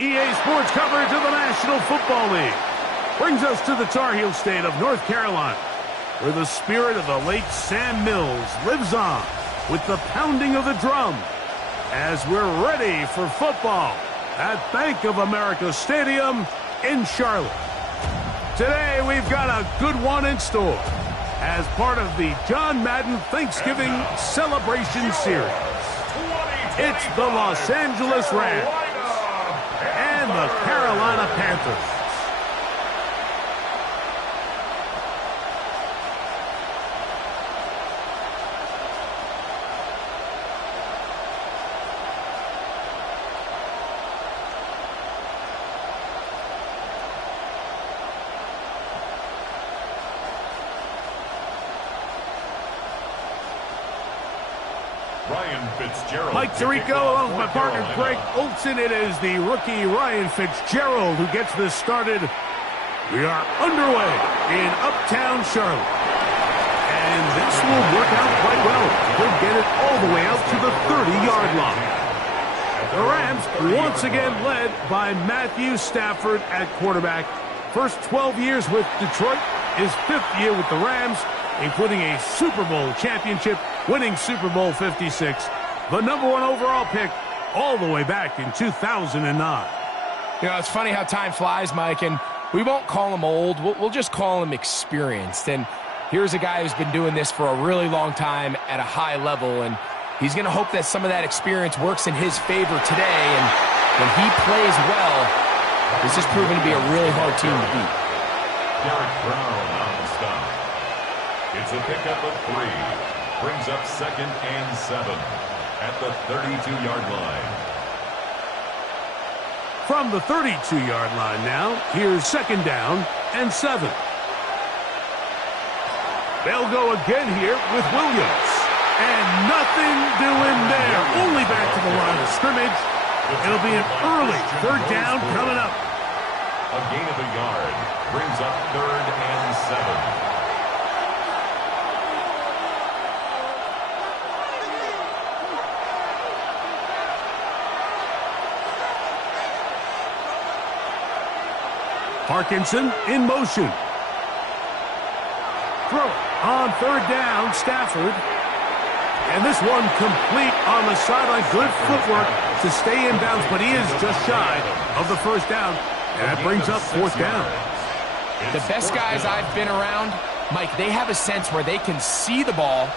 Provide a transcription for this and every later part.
EA Sports coverage of the National Football League brings us to the Tar Heel state of North Carolina, where the spirit of the late Sam Mills lives on with the pounding of the drum as we're ready for football at Bank of America Stadium in Charlotte. Today, we've got a good one in store as part of the John Madden Thanksgiving Celebration Series. It's the Los Angeles Rams and the Carolina Panthers. Mike Tirico along with my partner Greg Olson. It is the rookie Ryan Fitzgerald who gets this started. We are underway in Uptown Charlotte. And this will work out quite well. He'll get it all the way out to the 30-yard line. The Rams once again led by Matthew Stafford at quarterback. First 12 years with Detroit, his 5th year with the Rams, including a Super Bowl championship, winning Super Bowl 56. The #1 overall pick all the way back in 2009. You know, it's funny how time flies, Mike, and we won't call him old. We'll just call him experienced. And here's a guy who's been doing this for a really long time at a high level, and he's going to hope that some of that experience works in his favor today. And when he plays well, this is proving to be a really hard team to beat. Derek Brown on the stop. It's a pickup of 3. Brings up 2nd and 7. At the 32-yard line. From the 32-yard line now, here's 2nd down and 7. They'll go again here with Williams. And nothing doing there. Only back to the line of scrimmage. It'll be an early 3rd down coming up. A gain of a yard. Brings up 3rd and 7. Parkinson in motion. Throw it on 3rd down, Stafford. And this one complete on the sideline. Good footwork to stay in bounds, but he is just shy of the 1st down. And that brings up 4th down. The best guys I've been around, Mike, they have a sense where they can see the ball,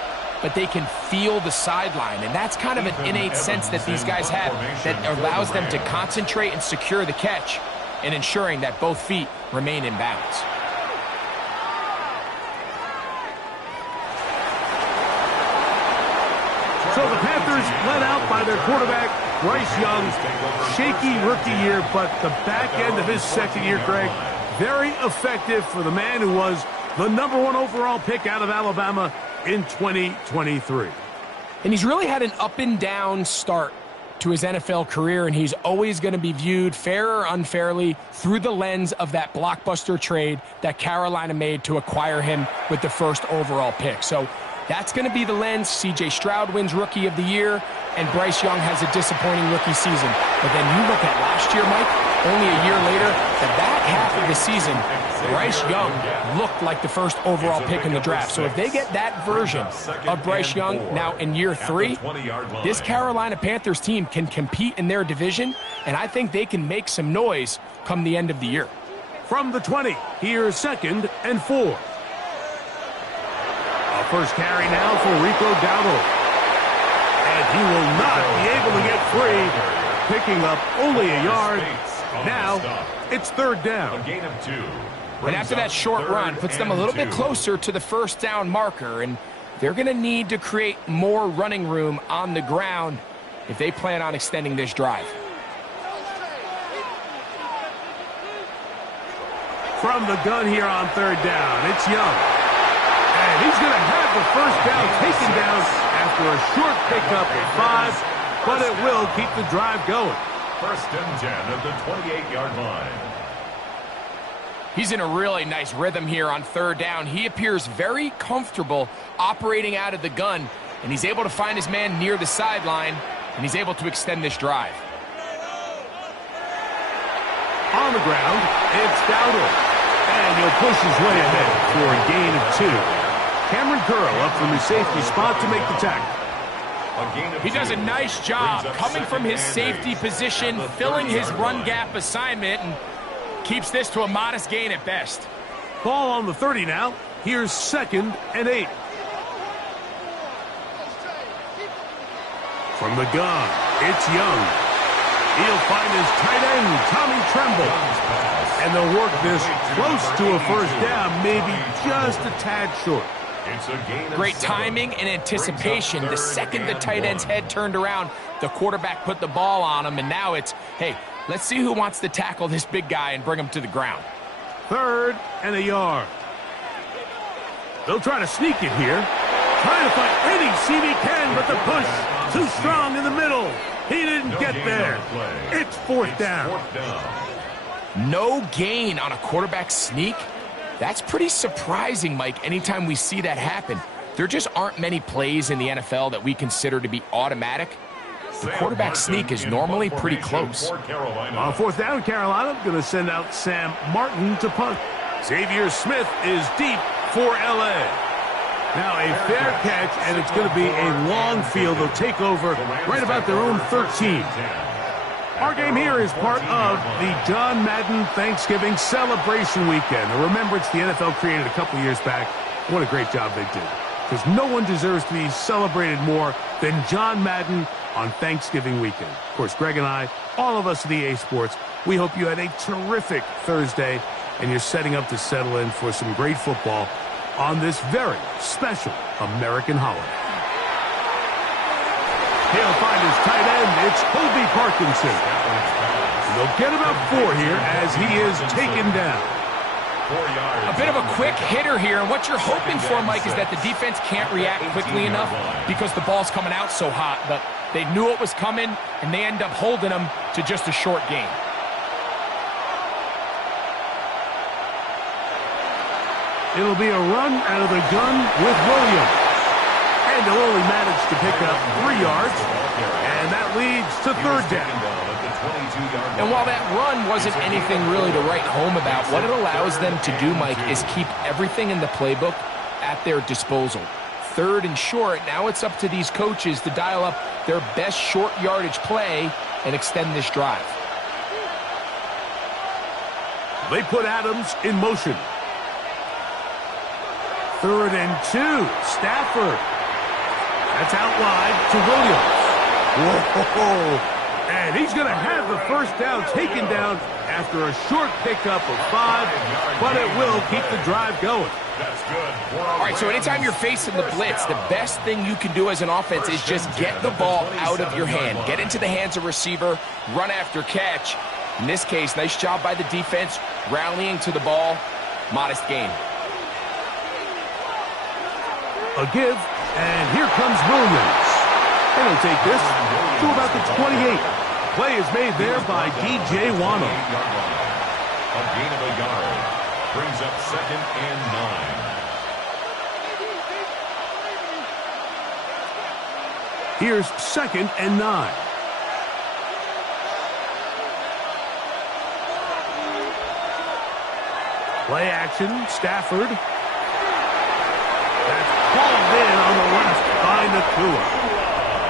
but they can feel the sideline. And that's kind of an innate sense that these guys have that allows them to concentrate and secure the catch, and ensuring that both feet remain in bounds. So the Panthers led out by their quarterback, Bryce Young. Shaky rookie year, but the back end of his 2nd year, Greg, very effective for the man who was the #1 overall pick out of Alabama in 2023. And he's really had an up and down start to his NFL career, and he's always going to be viewed, fair or unfairly, through the lens of that blockbuster trade that Carolina made to acquire him with the 1st overall pick. So that's going to be the lens. C.J. Stroud wins Rookie of the Year, and Bryce Young has a disappointing rookie season. But then you look at last year, Mike, only a year later, the back half of the season, Bryce Young looked like the 1st overall pick in the draft. So if they get that version of Bryce Young now in year 3, this Carolina Panthers team can compete in their division, and I think they can make some noise come the end of the year. From the 20, here's 2nd and 4. A first carry now for Rico Dowdle. And he will not be able to get free, picking up only a yard. Now it's 3rd down. A gain of 2. And after that short run, puts them a little bit closer to the 1st down marker, and they're going to need to create more running room on the ground if they plan on extending this drive. From the gun here on 3rd down, it's Young. And he's going to have the 1st down taken down after a short pickup of 5, but it will keep the drive going. 1st and 10 at the 28-yard line. He's in a really nice rhythm here on 3rd down. He appears very comfortable operating out of the gun, and he's able to find his man near the sideline, and he's able to extend this drive. on the ground. It's Dowdle. And he'll push his way ahead for a gain of 2. Cameron Curl up from his safety spot to make the tackle. He does a nice job coming from his safety position, filling his run gap assignment, and keeps this to a modest gain at best. Ball on the 30 now. Here's 2nd and 8. From the gun, it's Young. He'll find his tight end, Tommy Tremble. And they'll work this close to a first down, maybe just a tad short. Great timing and anticipation. The second the tight end's head turned around, the quarterback put the ball on him, and now it's, hey, let's see who wants to tackle this big guy and bring him to the ground. 3rd and a yard. They'll try to sneak it here. Trying to find any seam he can, but the push too strong in the middle. He didn't get there. It's 4th down. No gain on a quarterback sneak? That's pretty surprising, Mike, anytime we see that happen. There just aren't many plays in the NFL that we consider to be automatic. The quarterback sneak is normally pretty close. On 4th down, Carolina going to send out Sam Martin to punt. Xavier Smith is deep for L.A. Now a fair catch, and it's going to be a long field. They'll take over right about their own 13. Our game here is part of the John Madden Thanksgiving celebration weekend, a remembrance the NFL created a couple years back. What a great job they did, because no one deserves to be celebrated more than John Madden on Thanksgiving weekend. Of course, Greg and I, all of us at EA Sports, we hope you had a terrific Thursday, and you're setting up to settle in for some great football on this very special American holiday. He'll find his tight end. It's Colby Parkinson. And they'll get about 4 here as he is taken down. A bit of a quick hitter here, and what you're hoping for, Mike, is that the defense can't react quickly enough because the ball's coming out so hot, but they knew it was coming, and they end up holding him to just a short gain. It'll be a run out of the gun with Williams. And they'll only manage to pick up 3 yards, and that leads to 3rd down. And while that run wasn't anything really to write home about, what it allows them to do, Mike, is keep everything in the playbook at their disposal. 3rd and short, now it's up to these coaches to dial up their best short yardage play and extend this drive. They put Adams in motion. 3rd and 2, Stafford. That's out wide to Williams. Whoa! And he's going to have the first down taken down after a short pickup of 5, but it will keep the drive going. All right, so anytime you're facing the blitz, the best thing you can do as an offense is just get the ball out of your hand. Get into the hands of receiver, run after catch. In this case, nice job by the defense, rallying to the ball, modest gain. A give, and here comes Williams. And he'll take this to about the 28. Play is made there by D.J. Wano. A gain of a yard brings up 2nd and 9. Here's 2nd and 9. Play action, Stafford. That's called in on the left by Nakua.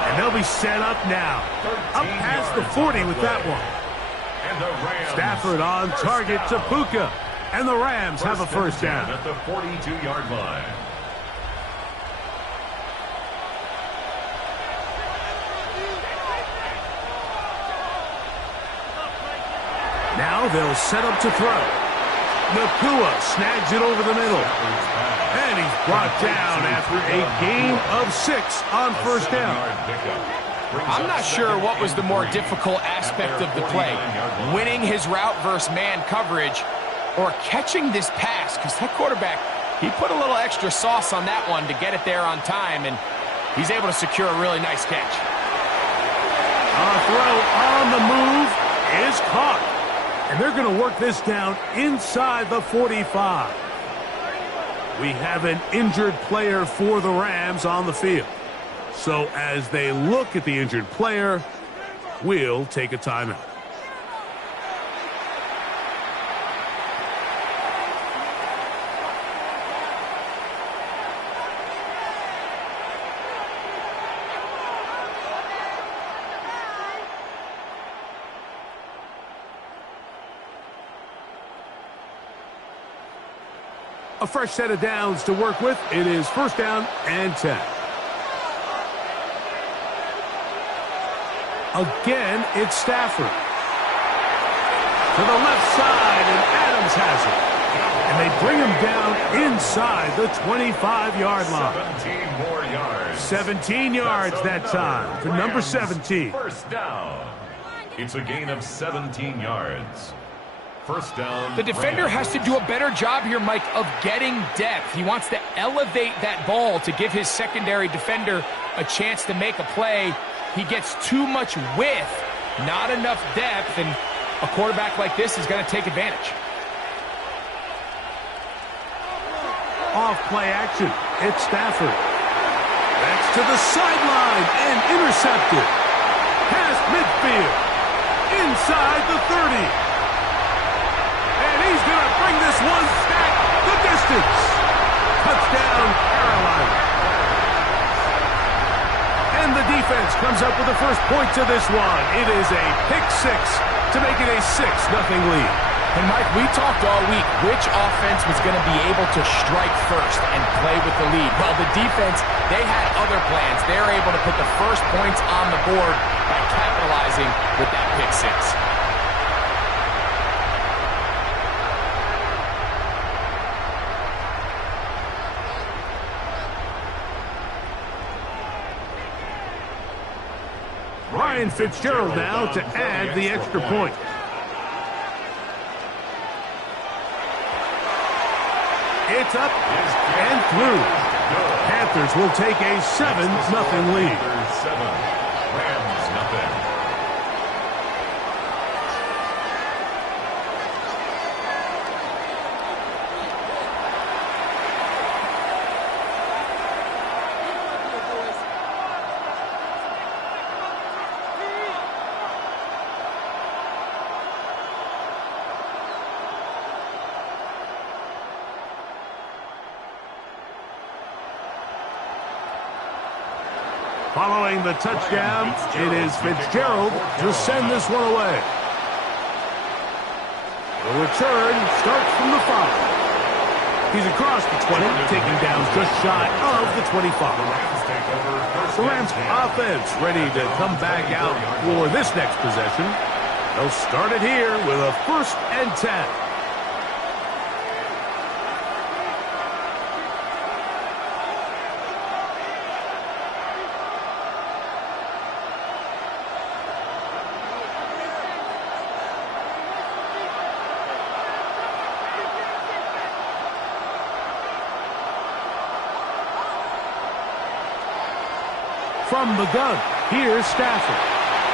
And they'll be set up now. Up past the 40 with that one. Stafford on target to Puka. And the Rams have a first down. At the 42-yard line. Now they'll set up to throw. Nakua snags it over the middle. And he's brought down after a gain of 6 on first down. I'm not sure what was the more difficult aspect of the play, winning his route versus man coverage or catching this pass, because that quarterback, he put a little extra sauce on that one to get it there on time, and he's able to secure a really nice catch. A throw on the move is caught. And they're going to work this down inside the 45. We have an injured player for the Rams on the field. So as they look at the injured player, we'll take a timeout. A fresh set of downs to work with. It is first down and 10. Again, it's Stafford. To the left side, and Adams has it. And they bring him down inside the 25-yard line. 17 more yards. 17 yards that time for number 17. First down. It's a gain of 17 yards. First down. The defender has to do a better job here, Mike, of getting depth. He wants to elevate that ball to give his secondary defender a chance to make a play. He gets too much width, not enough depth, and a quarterback like this is going to take advantage. Off play action. It's Stafford. That's to the sideline and intercepted. Past midfield. Inside the 30. And he's going to bring this one back the distance. Touchdown, Carolina. And the defense comes up with the first point to this one. It is a pick six to make it a 6-0 lead. And, Mike, we talked all week which offense was going to be able to strike first and play with the lead. Well, the defense, they had other plans. They're able to put the first points on the board by capitalizing with that pick six. Ryan Fitzgerald now to add the extra point. It's up and through. Panthers will take a 7-0 lead. 7. Rams nothing. Following the touchdown, it is Fitzgerald to send this one away. The return starts from the 5. He's across the 20, taking down just shy of the 25. The Rams offense ready to come back out for this next possession. They'll start it here with a 1st and 10. From the gun, here's Stafford.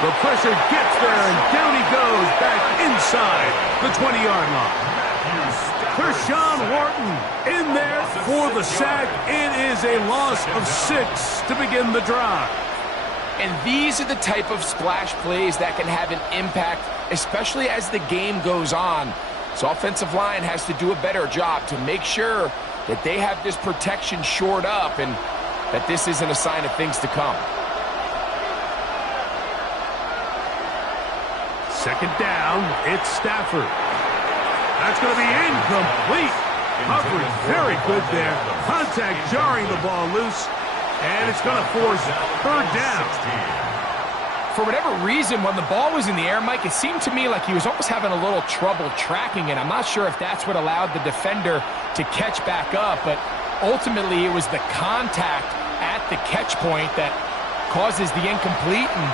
The pressure gets there, and down he goes back inside the 20-yard line. Kershawn Wharton in there for the sack. It is a loss of 6 to begin the drive. And these are the type of splash plays that can have an impact, especially as the game goes on. So offensive line has to do a better job to make sure that they have this protection shored up and that this isn't a sign of things to come. Second down, it's Stafford. That's going to be incomplete. Coverage very good there. Contact jarring the ball loose, and it's going to force 3rd down. For whatever reason, when the ball was in the air, Mike, it seemed to me like he was almost having a little trouble tracking it. I'm not sure if that's what allowed the defender to catch back up, but ultimately it was the contact at the catch point that causes the incomplete, and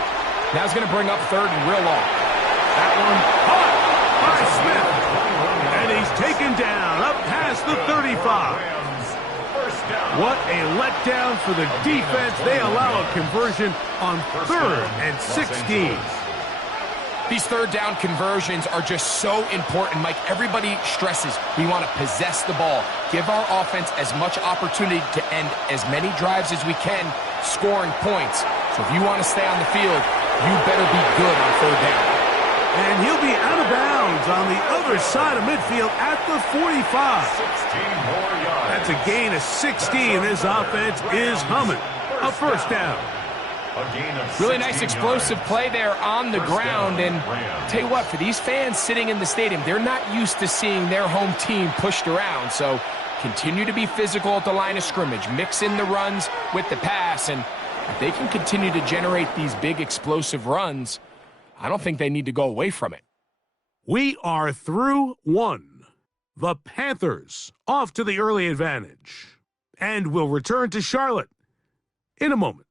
now it's going to bring up 3rd and real long. That one caught by Smith, and he's taken down up past the 35. What a letdown for the defense. They allow a conversion on 3rd and 16. These 3rd down conversions are just so important, Mike. Everybody stresses we want to possess the ball, give our offense as much opportunity to end as many drives as we can, scoring points. So if you want to stay on the field, you better be good on 3rd down. And he'll be out of bounds on the other side of midfield at the 45. 16 more yards. That's a gain of 16. This offense is humming. A 1st down. Really nice explosive play there on the ground. And tell you what, for these fans sitting in the stadium, they're not used to seeing their home team pushed around. So continue to be physical at the line of scrimmage, mix in the runs with the pass, and if they can continue to generate these big explosive runs, I don't think they need to go away from it. We are through one. The Panthers off to the early advantage. And will return to Charlotte in a moment.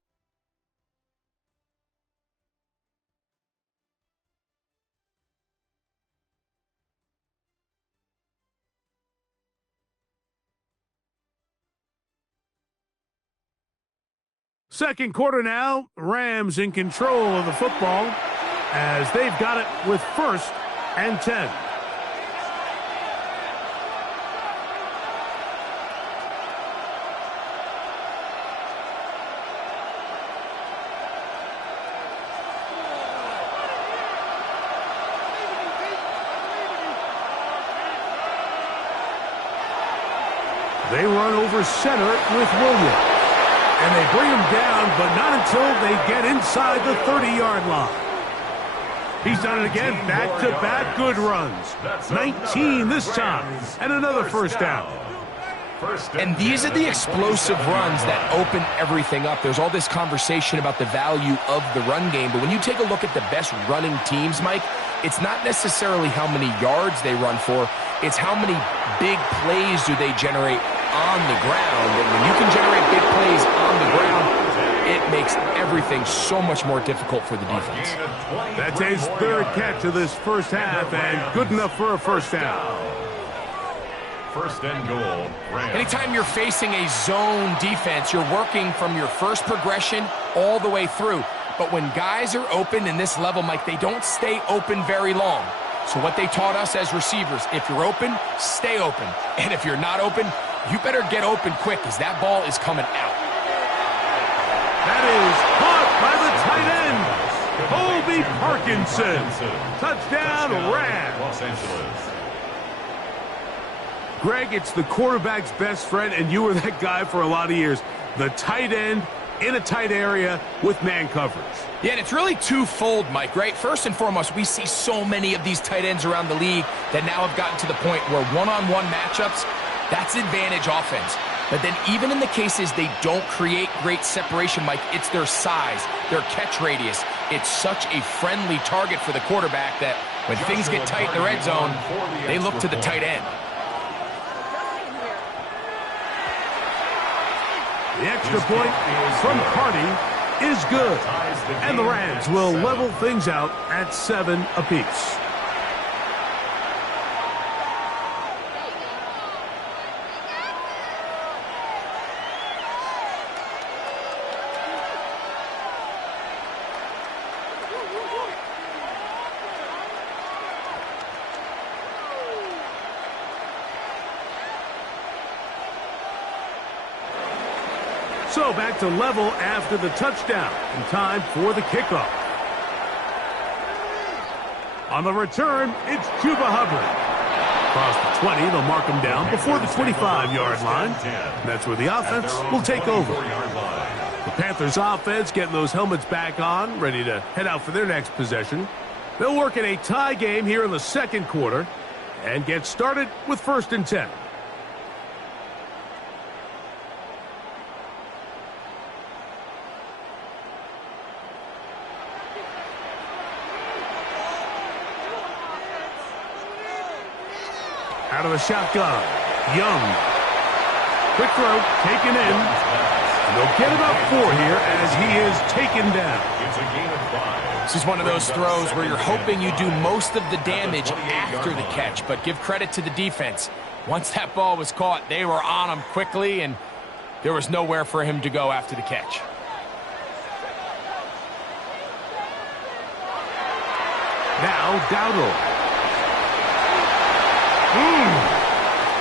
Second quarter now, Rams in control of the football as they've got it with 1st and 10. They run over center with Williams. And they bring him down, but not until they get inside the 30-yard line. He's done it again, back-to-back good runs. 19 this time, and another first down. And these are the explosive runs that open everything up. There's all this conversation about the value of the run game, but when you take a look at the best running teams, Mike, it's not necessarily how many yards they run for, it's how many big plays do they generate on the ground. And when you can generate big plays on the ground, it makes everything so much more difficult for the defense. That's his 3rd catch of this first half, and good enough for a first down. 1st and goal. Rams. Anytime you're facing a zone defense, you're working from your first progression all the way through. But when guys are open in this level, Mike, they don't stay open very long. So what they taught us as receivers, if you're open, stay open. And if you're not open, you better get open quick because that ball is coming out. That is caught by the tight end, Colby Parkinson. Touchdown, Rams. Los Angeles. Greg, it's the quarterback's best friend, and you were that guy for a lot of years. The tight end in a tight area with man coverage. Yeah, and it's really twofold, Mike, right? First and foremost, we see so many of these tight ends around the league that now have gotten to the point where one-on-one matchups, that's advantage offense. But then even in the cases they don't create great separation, Mike, it's their size, their catch radius. It's such a friendly target for the quarterback that when things get tight in the red zone, they look to the tight end. The extra point from Carty is good. And the Rams will level things out at 7 apiece. So back to level after the touchdown. In time for the kickoff. On the return, it's Chuba Hubbard. Across the 20, they'll mark him down before the 25-yard line. That's where the offense will take over. The Panthers offense getting those helmets back on, ready to head out for their next possession. They'll work in a tie game here in the second quarter and get started with 1st and 10. Out of the shotgun, Young. Quick throw, taken in. And they'll get about 4 here as he is taken down. It's a gain of 5. This is one of those throws where you're hoping you do most of the damage after the catch, but give credit to the defense. Once that ball was caught, they were on him quickly, and there was nowhere for him to go after the catch. Now Dowdle.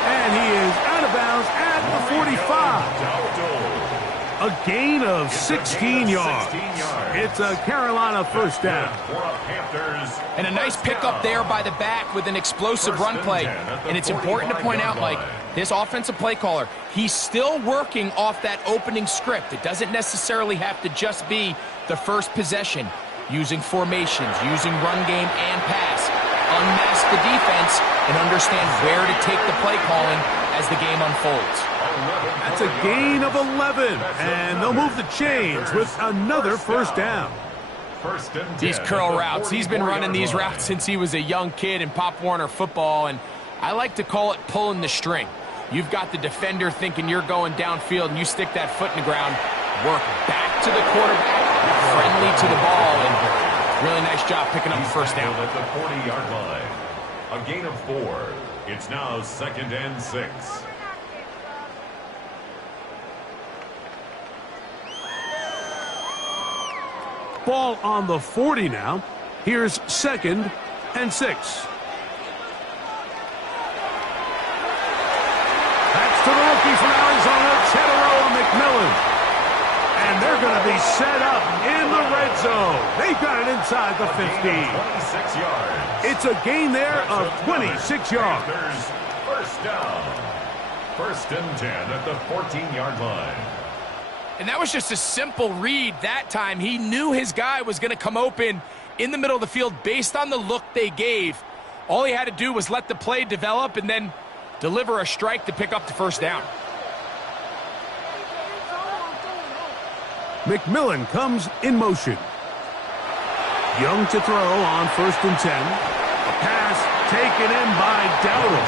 And he is out of bounds at the 45. A gain of 16 yards. It's a Carolina first down. And a nice pickup there by the back with an explosive run play. And it's important to point out, Mike, this offensive play caller, he's still working off that opening script. It doesn't necessarily have to just be the first possession. Using formations, using run game and pass. unmask the defense and understand where to take the play calling as the game unfolds. That's a gain of 11, and they'll move the chains with another first down. These curl routes, he's been running these routes since he was a young kid in Pop Warner football, and I like to call it pulling the string. You've got the defender thinking you're going downfield, and you stick that foot in the ground, work back to the quarterback, friendly to the ball, and really nice job picking up the first down. At the 40-yard line, a gain of 4. It's now 2nd and 6. Ball on the 40 now. Here's 2nd and 6. To the rookie from Arizona, McMillan. And they're going to be set up in the red zone. They've got it inside the 50. 26 yards. It's a gain there of 26 yards. First down. 1st and 10 at the 14-yard line. And that was just a simple read that time. He knew his guy was going to come open in the middle of the field based on the look they gave. All he had to do was let the play develop and then deliver a strike to pick up the first down. McMillan comes in motion. Young to throw on 1st and 10. A pass taken in by Dowdle.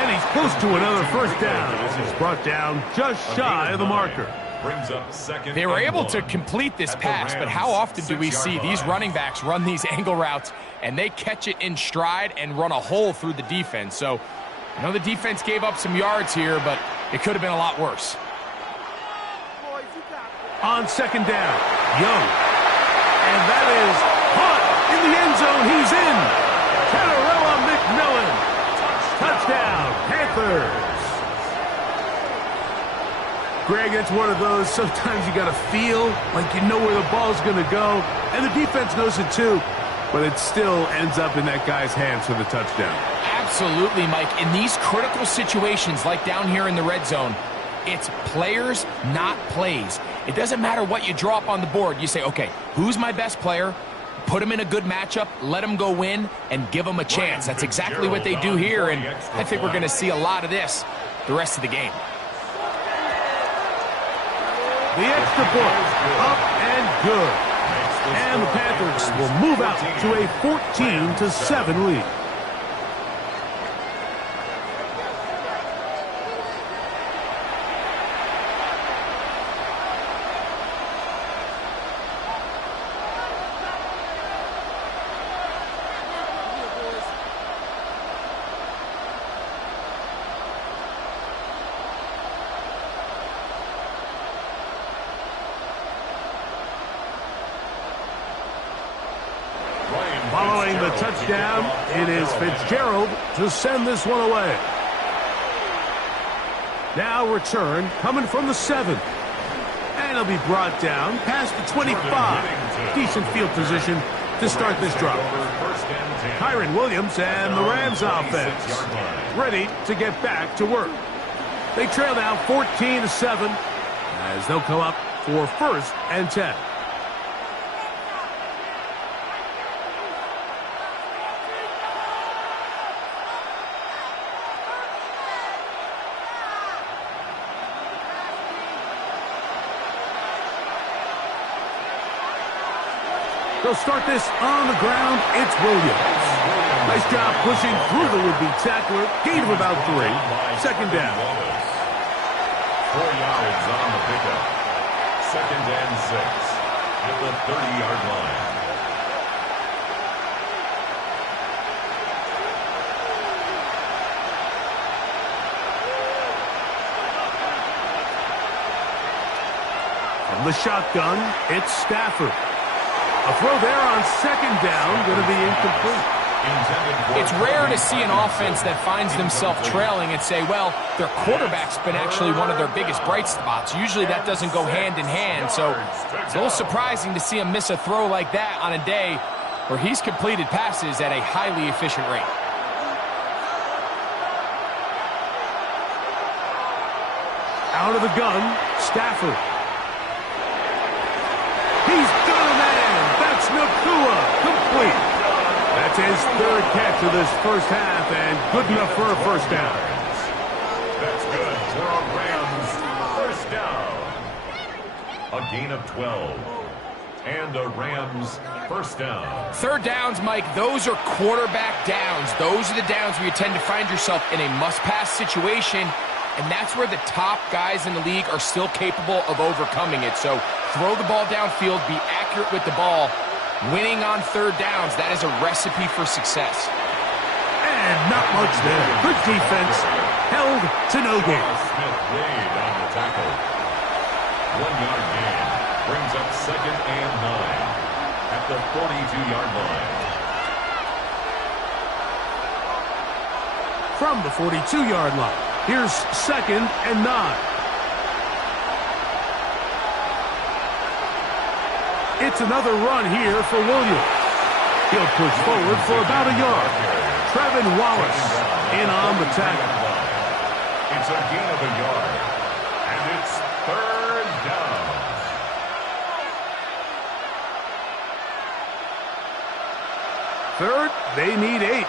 And he's close to another first down as he's brought down just shy of the marker. Brings up 2nd. They were able to complete this pass, but how often do we see these running backs run these angle routes and they catch it in stride and run a hole through the defense? So I know the defense gave up some yards here, but it could have been a lot worse. On 2nd down, Young. And that is caught in the end zone. He's in. Catarella McMillan. Touchdown, Panthers. Greg, it's one of those, sometimes you got to feel like you know where the ball's going to go, and the defense knows it too, but it still ends up in that guy's hands for the touchdown. Absolutely, Mike. In these critical situations, like down here in the red zone, it's players, not plays. It doesn't matter what you draw up on the board. You say, okay, who's my best player? Put him in a good matchup, let him go win, and give him a chance. That's exactly what they do here, and I think we're going to see a lot of this the rest of the game. The extra point, up and good. And the Panthers will move out to a 14-7 lead. Following the touchdown, it is Fitzgerald to send this one away. Now return coming from the 7. And he'll be brought down past the 25. Decent field position to start this drive. Kyron Williams and the Rams offense ready to get back to work. They trail now 14-7 as they'll come up for 1st and 10. They'll start this on the ground. It's Williams. Nice job pushing through the would-be tackler. Gain of about 3. 2nd down. 4 yards on the pickup. 2nd and 6 at the 30-yard line. From the shotgun, it's Stafford. A throw there on 2nd down, going to be incomplete. It's rare to see an offense that finds themselves trailing and say, well, their quarterback's been actually one of their biggest bright spots. Usually that doesn't go hand in hand, so it's a little surprising to see him miss a throw like that on a day where he's completed passes at a highly efficient rate. Out of the gun, Stafford. He's got a man. That's Nakua. Complete. That That's his third catch of this first half, and good enough for a first down. That's good for a Rams first down. A gain of 12. And a Rams first down. Third downs, Mike, those are quarterback downs. Those are the downs where you tend to find yourself in a must-pass situation, and that's where the top guys in the league are still capable of overcoming it. So throw the ball downfield, be accurate with the ball. Winning on third downs, that is a recipe for success. And not much there. Good defense. Held to no gain. Smith laid on the tackle. 1 yard gain. Brings up second and 9 at the 42-yard line. From the 42-yard line, here's second and 9. It's another run here for Williams. He'll push forward for about a yard. Trevin Wallace in on the tackle. It's a gain of a yard, and it's third down. Third, they need 8.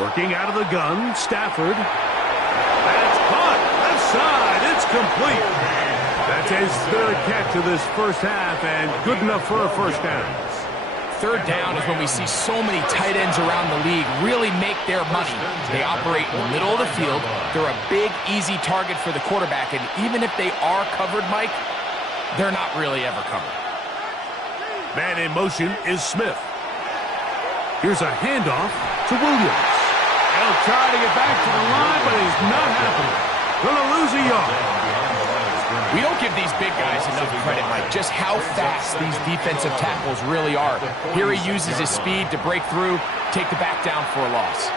Working out of the gun, Stafford. That's caught. Left side. It's complete. That's his third catch of this first half, and good enough for a first down. Third down is when we see so many tight ends around the league really make their money. They operate in the middle of the field. They're a big, easy target for the quarterback, and even if they are covered, Mike, they're not really ever covered. Man in motion is Smith. Here's a handoff to Williams. He'll try to get back to the line, but it's not happening. Gonna lose a yard. We don't give these big guys enough credit, Mike, just how fast these defensive tackles really are. Here he uses his speed to break through, take the back down for a loss.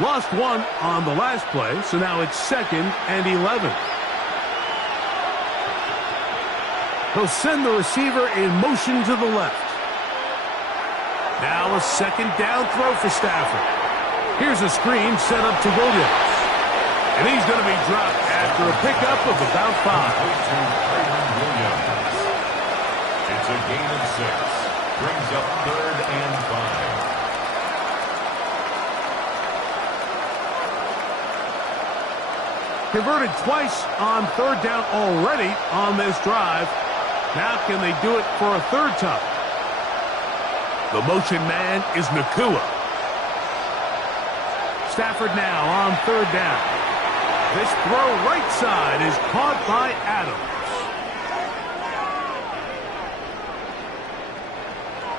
Lost one on the last play, so now it's second and 11. He'll send the receiver in motion to the left. Now a second down throw for Stafford. Here's a screen set up to Williams. And he's going to be dropped after a pickup of about 5. It's a gain of 6. Brings up third and 5. Converted twice on third down already on this drive. Now can they do it for a third time? The motion man is Nakua. Stafford now on third down. This throw right side is caught by Adams.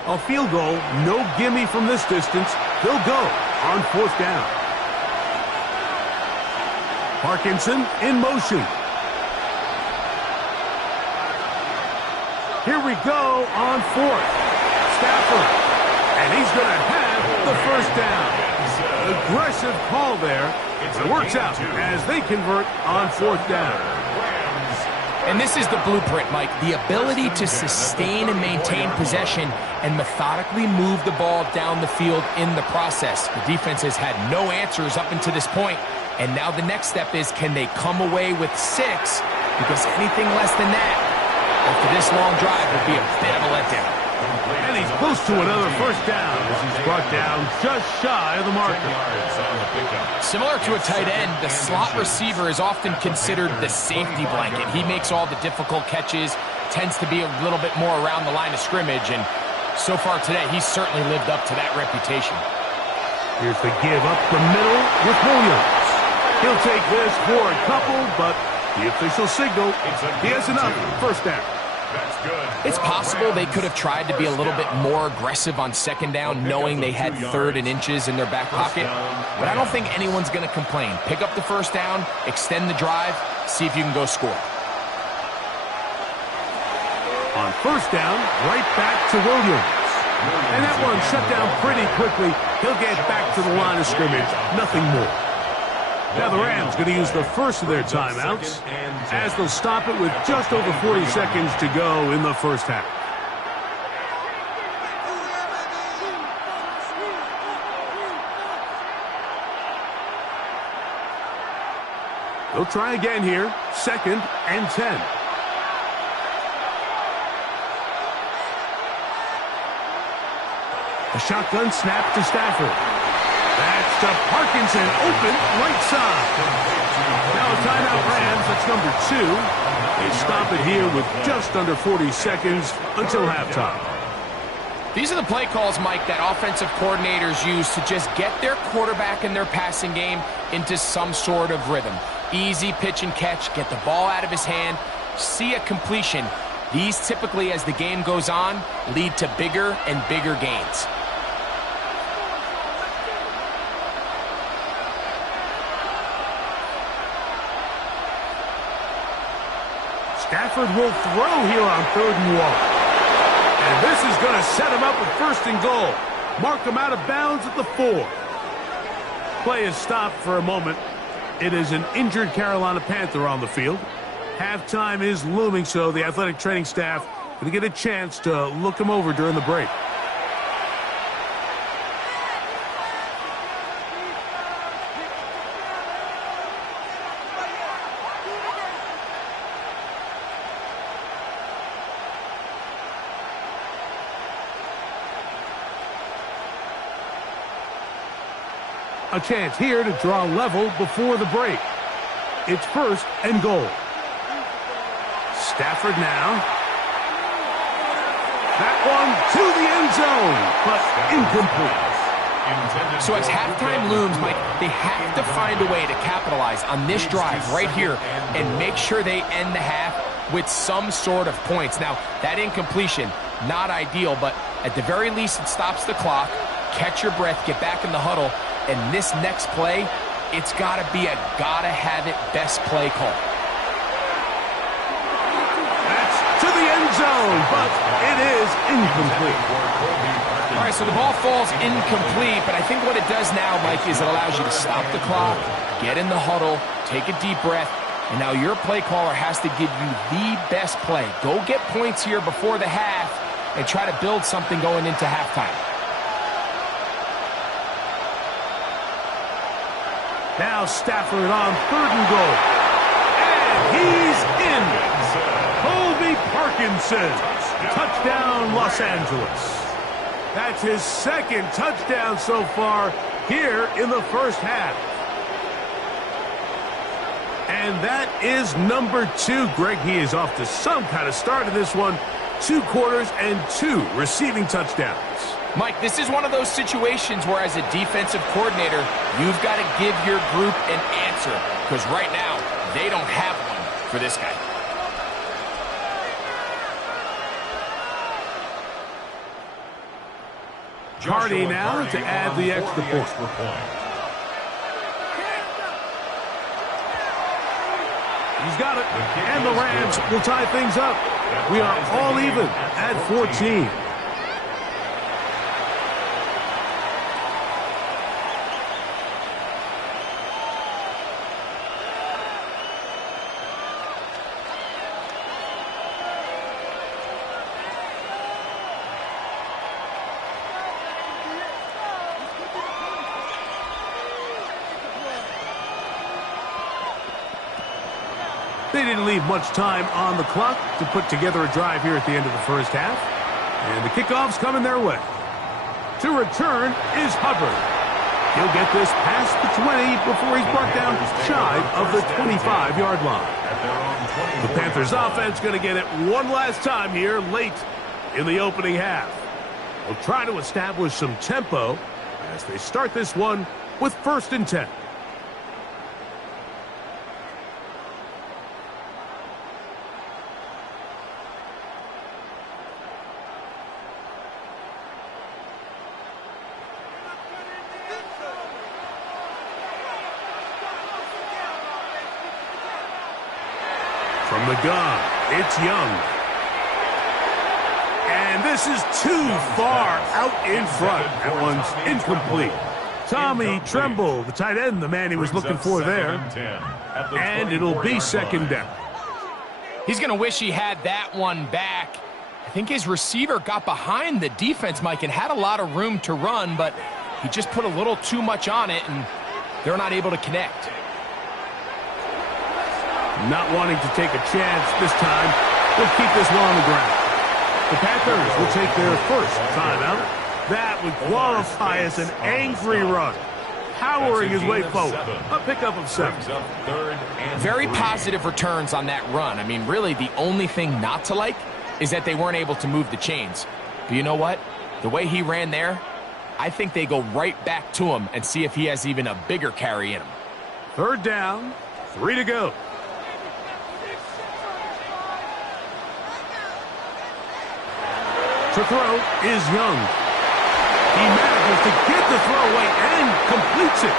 A field goal, no gimme from this distance. They'll go on fourth down. Parkinson in motion. Here we go on fourth. Stafford. And he's going to have the first down. Aggressive call there. It works out as they convert on fourth down. And this is the blueprint, Mike. The ability to sustain and maintain possession and methodically move the ball down the field in the process. The defense has had no answers up until this point, and now the next step is, can they come away with 6? Because anything less than that, after this long drive, would be a bit of a letdown. And he's close to another first down as he's brought down just shy of the marker. Similar to a tight end, the slot receiver is often considered the safety blanket. He makes all the difficult catches, tends to be a little bit more around the line of scrimmage, and so far today, he's certainly lived up to that reputation. Here's the give up the middle with Williams. He'll take this for a couple, but the official signal, he has enough. First down. That's good. It's possible they could have tried to be a little bit more aggressive on second down, knowing they had third and inches in their back pocket. But I don't think anyone's going to complain. Pick up the first down, extend the drive, see if you can go score. On first down, right back to Williams. And that one shut down pretty quickly. He'll get back to the line of scrimmage. Nothing more. Now the Rams going to use the first of their timeouts as they'll stop it with just over 40 seconds to go in the first half. They'll try again here. Second and 10. A shotgun snap to Stafford. That's to Parkinson, open right side. Now a timeout Rams, that's number 2. They stop it here with just under 40 seconds until halftime. These are the play calls, Mike, that offensive coordinators use to just get their quarterback and their passing game into some sort of rhythm. Easy pitch and catch, get the ball out of his hand, see a completion. These typically, as the game goes on, lead to bigger and bigger gains. Stafford will throw here on 3rd and 1. And this is going to set him up with 1st and goal. Mark him out of bounds at the 4. Play is stopped for a moment. It is an injured Carolina Panther on the field. Halftime is looming, so the athletic training staff going to get a chance to look him over during the break. A chance here to draw level before the break. It's 1st and goal. Stafford now. That one to the end zone, but incomplete. So as halftime looms, Mike, they have to find a way to capitalize on this drive right here and make sure they end the half with some sort of points. Now, that incompletion, not ideal, but at the very least it stops the clock. Catch your breath, get back in the huddle. And this next play, it's got to be a gotta-have-it best play call. That's to the end zone, but it is incomplete. All right, so the ball falls incomplete, but I think what it does now, Mike, is it allows you to stop the clock, get in the huddle, take a deep breath, and now your play caller has to give you the best play. Go get points here before the half and try to build something going into halftime. Now Stafford on 3rd and goal. And he's in. Colby Parkinson. Touchdown, Los Angeles. That's his 2nd touchdown so far here in the 1st half. And that is number 2. Greg, he is off to some kind of start in this one. 2 quarters and 2 receiving touchdowns. Mike, this is one of those situations where as a defensive coordinator, you've got to give your group an answer because right now, they don't have one for this guy. Cardi now to add the extra point. He's got it, and the Rams will tie things up. We are all even at 14. They didn't leave much time on the clock to put together a drive here at the end of the 1st half. And the kickoff's coming their way. To return is Hubbard. He'll get this past the 20 before he's brought down shy of the 25-yard line. The Panthers offense going to get it one last time here late in the opening half. They'll try to establish some tempo as they start this one with 1st and 10. From the gun, it's Young. And this is too far out in front. That one's incomplete. Tommy Tremble, the tight end, the man he was looking for there. And it'll be 2nd down. He's going to wish he had that one back. I think his receiver got behind the defense, Mike, and had a lot of room to run, but he just put a little too much on it, and they're not able to connect. Not wanting to take a chance this time, they'll keep this one on the ground. The Panthers will take their 1st timeout. That would qualify as an angry run. Powering his way forward. A pickup of 7. Very positive returns on that run. I mean, really, the only thing not to like is that they weren't able to move the chains. But you know what? The way he ran there, I think they go right back to him and see if he has even a bigger carry in him. 3rd down, 3 to go. To throw is Young. He manages to get the throw away and completes it.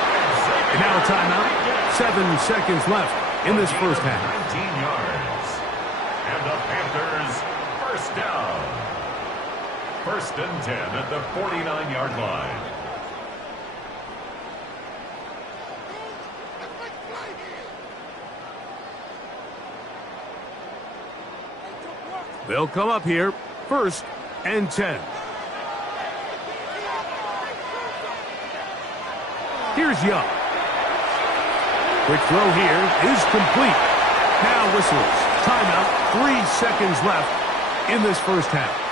And now a timeout. 7 seconds left in this first half. 19 yards. And the Panthers, first down. 1st and 10 at the 49-yard line. They'll come up here. 1st and 10. Here's Young. Quick throw here is complete. Now whistles. Timeout. 3 seconds left in this first half.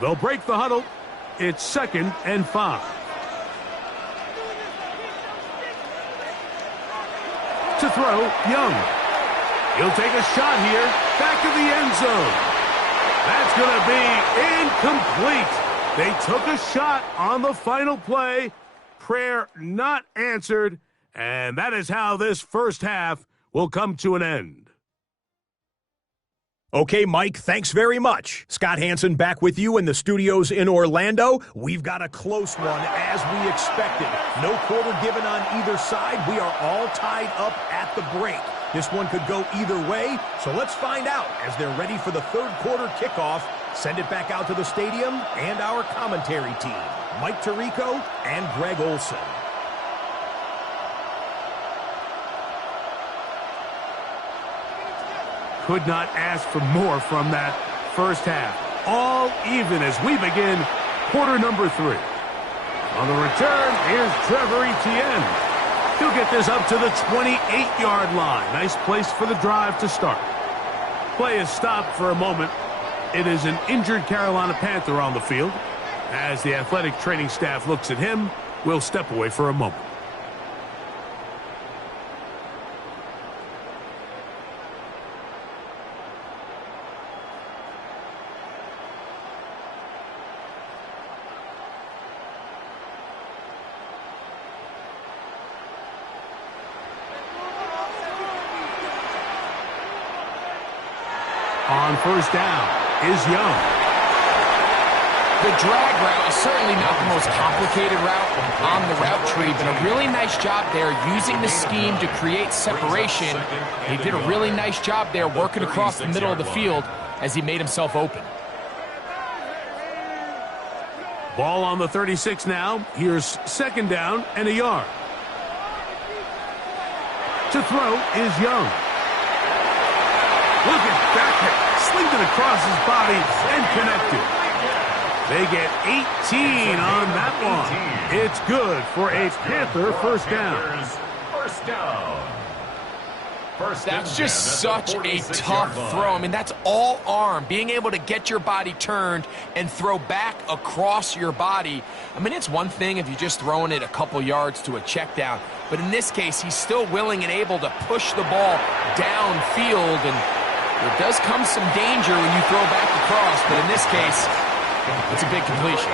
They'll break the huddle. It's 2nd and 5. To throw, Young. He'll take a shot here. Back of the end zone. That's going to be incomplete. They took a shot on the final play. Prayer not answered. And that is how this first half will come to an end. Okay, Mike, thanks very much. Scott Hansen back with you in the studios in Orlando. We've got a close one, as we expected. No quarter given on either side. We are all tied up at the break. This one could go either way, so let's find out as they're ready for the 3rd quarter kickoff. Send it back out to the stadium and our commentary team, Mike Tirico and Greg Olson. Could not ask for more from that first half. All even as we begin quarter number 3. On the return, here's Trevor Etienne. He'll get this up to the 28-yard line. Nice place for the drive to start. Play is stopped for a moment. It is an injured Carolina Panther on the field. As the athletic training staff looks at him, we'll step away for a moment. On first down is Young. The drag route is certainly not the most complicated route on the route tree, but a really nice job there using the scheme to create separation. He did a really nice job there working across the middle of the field as he made himself open. Ball on the 36 now. Here's 2nd down and a yard. To throw is Young. Look at that. Slinged it across his body and connected. They get 18 on that one. It's good for a Panther first down. First down. That's just such a tough throw. I mean, that's all arm. Being able to get your body turned and throw back across your body. I mean, it's one thing if you're just throwing it a couple yards to a check down. But in this case, he's still willing and able to push the ball downfield. And there does come some danger when you throw back across. But in this case, it's a big completion.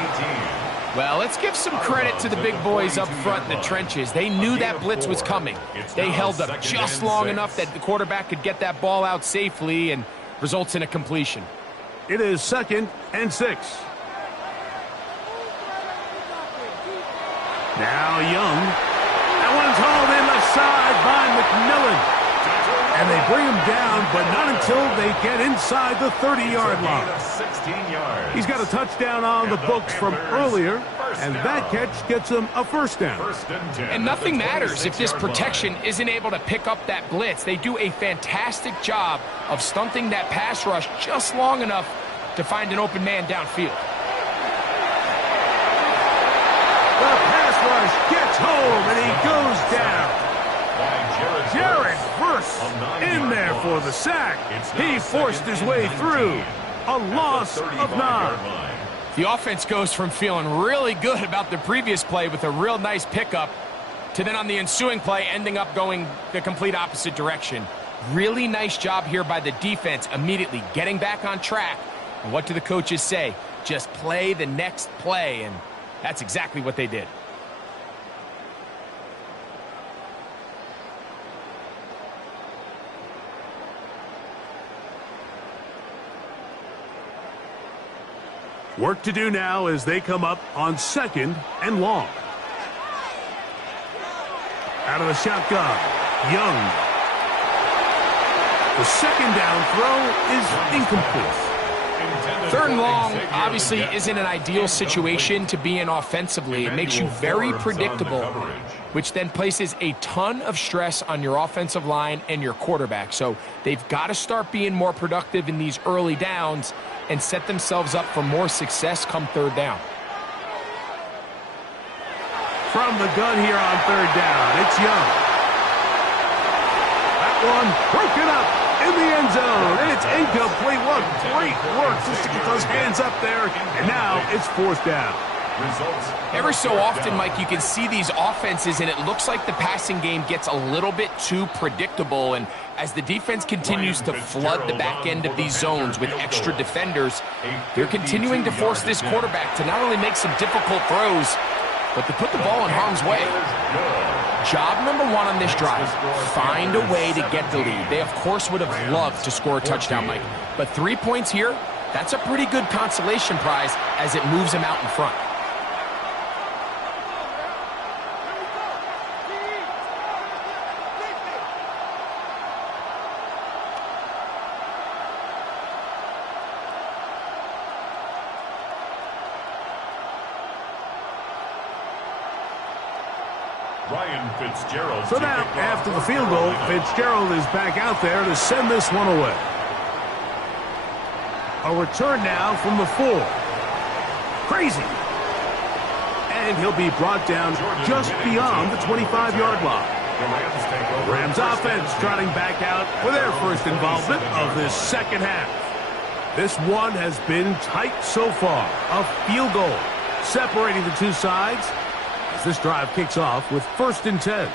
Well, let's give some credit to the big boys up front in the trenches. They knew that blitz was coming. They held up just long enough that the quarterback could get that ball out safely and results in a completion. It is 2nd and 6. Now Young. That one's hauled in the side by McMillan. And they bring him down, but not until they get inside the 30-yard line. He's got a touchdown on the books from earlier, and that catch gets him a first down. And nothing matters if this protection isn't able to pick up that blitz. They do a fantastic job of stunting that pass rush just long enough to find an open man downfield. The pass rush gets home, and he goes down. Jared Verse in there for the sack. He forced his way through. A loss of 9. The offense goes from feeling really good about the previous play with a real nice pickup to then on the ensuing play ending up going the complete opposite direction. Really nice job here by the defense, immediately getting back on track. And what do the coaches say? Just play the next play, and that's exactly what they did. Work to do now as they come up on 2nd and long. Out of the shotgun, Young. The 2nd down throw is incomplete. 3rd and long obviously isn't an ideal situation to be in offensively. It makes you very predictable, which then places a ton of stress on your offensive line and your quarterback. So they've got to start being more productive in these early downs and set themselves up for more success come 3rd down. From the gun here on 3rd down, it's Young. That one broken up in the end zone. It's incomplete. What great work just to get those hands up there. And now it's 4th down. Every so often, Mike, you can see these offenses, and it looks like the passing game gets a little bit too predictable. And as the defense continues to flood the back end of these zones with extra defenders, they're continuing to force this quarterback to not only make some difficult throws, but to put the ball in harm's way. Job number 1 on this drive, find a way to get the lead. They, of course, would have loved to score a touchdown, Mike. But 3 points here, that's a pretty good consolation prize as it moves them out in front. So now, after the field goal, Fitzgerald is back out there to send this one away. A return now from the 4. Crazy. And he'll be brought down just beyond the 25-yard line. Rams offense trotting back out for their first involvement of this 2nd half. This one has been tight so far. A field goal separating the two sides. This drive kicks off with 1st and 10.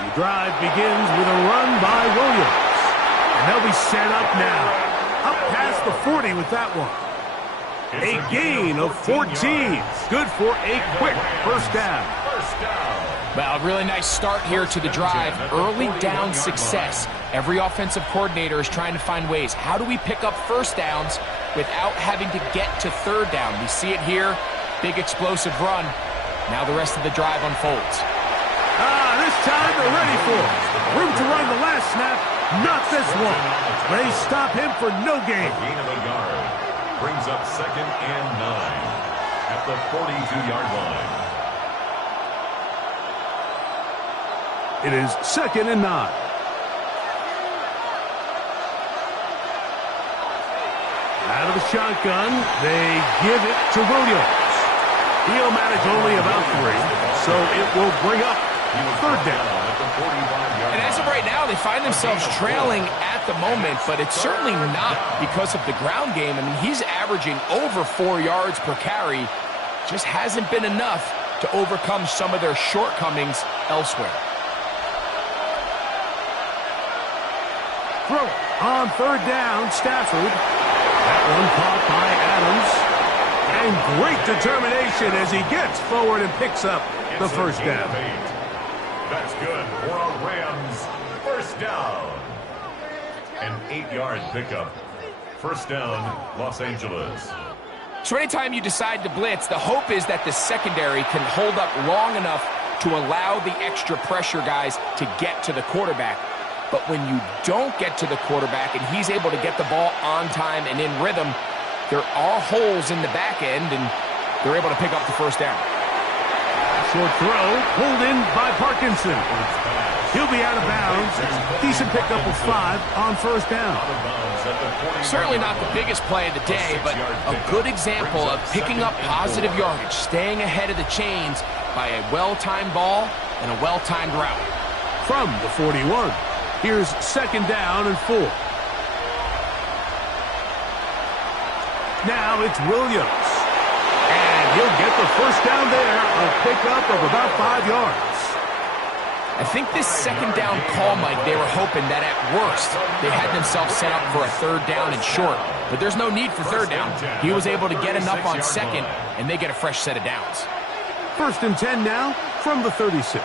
The drive begins with a run by Williams. And they'll be set up now. Up past the 40 with that one. A gain of 14. Good for a quick 1st down. Well, a really nice start here to the drive. Early down success. Every offensive coordinator is trying to find ways. How do we pick up 1st downs without having to get to 3rd down? We see it here. Big explosive run. Now the rest of the drive unfolds. This time they're ready for it. Room to run the last snap. Not this one. They stop him for no gain. Gain of a yard. Brings up 2nd and 9 at the 42-yard line. It is 2nd and 9. Out of the shotgun, they give it to Williams. He'll manage only about 3, so it will bring up 3rd down. And as of right now, they find themselves trailing at the moment, but it's certainly not because of the ground game. I mean, he's averaging over 4 yards per carry. Just hasn't been enough to overcome some of their shortcomings elsewhere. Throw on 3rd down, Stafford. That one caught by Adams. And great determination as he gets forward and picks up the 1st down. That's good for a Rams 1st down. An 8-yard pickup. 1st down, Los Angeles. So anytime you decide to blitz, the hope is that the secondary can hold up long enough to allow the extra pressure guys to get to the quarterback. But when you don't get to the quarterback and he's able to get the ball on time and in rhythm, there are holes in the back end, and they're able to pick up the first down. Short throw, pulled in by Parkinson. He'll be out of bounds. Decent pickup of 5 on first down. Certainly not the biggest play of the day, but a good example of picking up positive yardage, staying ahead of the chains by a well-timed ball and a well-timed route. From the 41, here's second down and 4. Now it's Williams. And he'll get the first down there, a pickup of about 5 yards. I think this second down call, Mike, they were hoping that at worst they had themselves set up for a third down and short. But there's no need for third down. He was able to get enough on second, and they get a fresh set of downs. First and 10 now from the 36.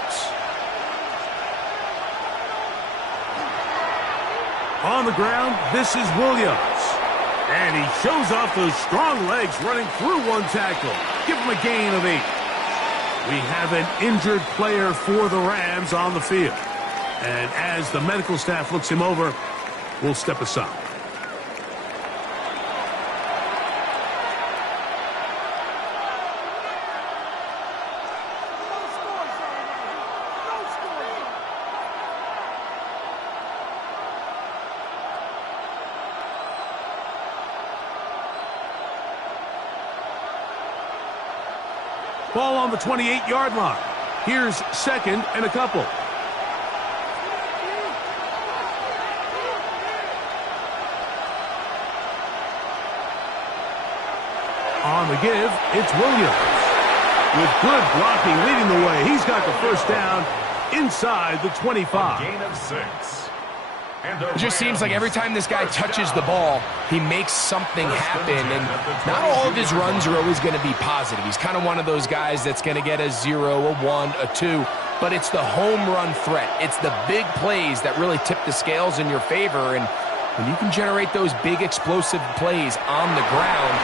On the ground, this is Williams. And he shows off those strong legs running through one tackle. Give him a gain of 8. We have an injured player for the Rams on the field. And as the medical staff looks him over, we'll step aside. Ball on the 28-yard line. Here's second and a couple. On the give, it's Williams. With good blocking leading the way, he's got the first down inside the 25. A gain of 6. It just seems like every time this guy touches the ball, he makes something happen, and not all of his runs are always going to be positive. He's kind of one of those guys that's going to get a 0, a 1, a 2, but it's the home run threat. It's the big plays that really tip the scales in your favor, and when you can generate those big explosive plays on the ground,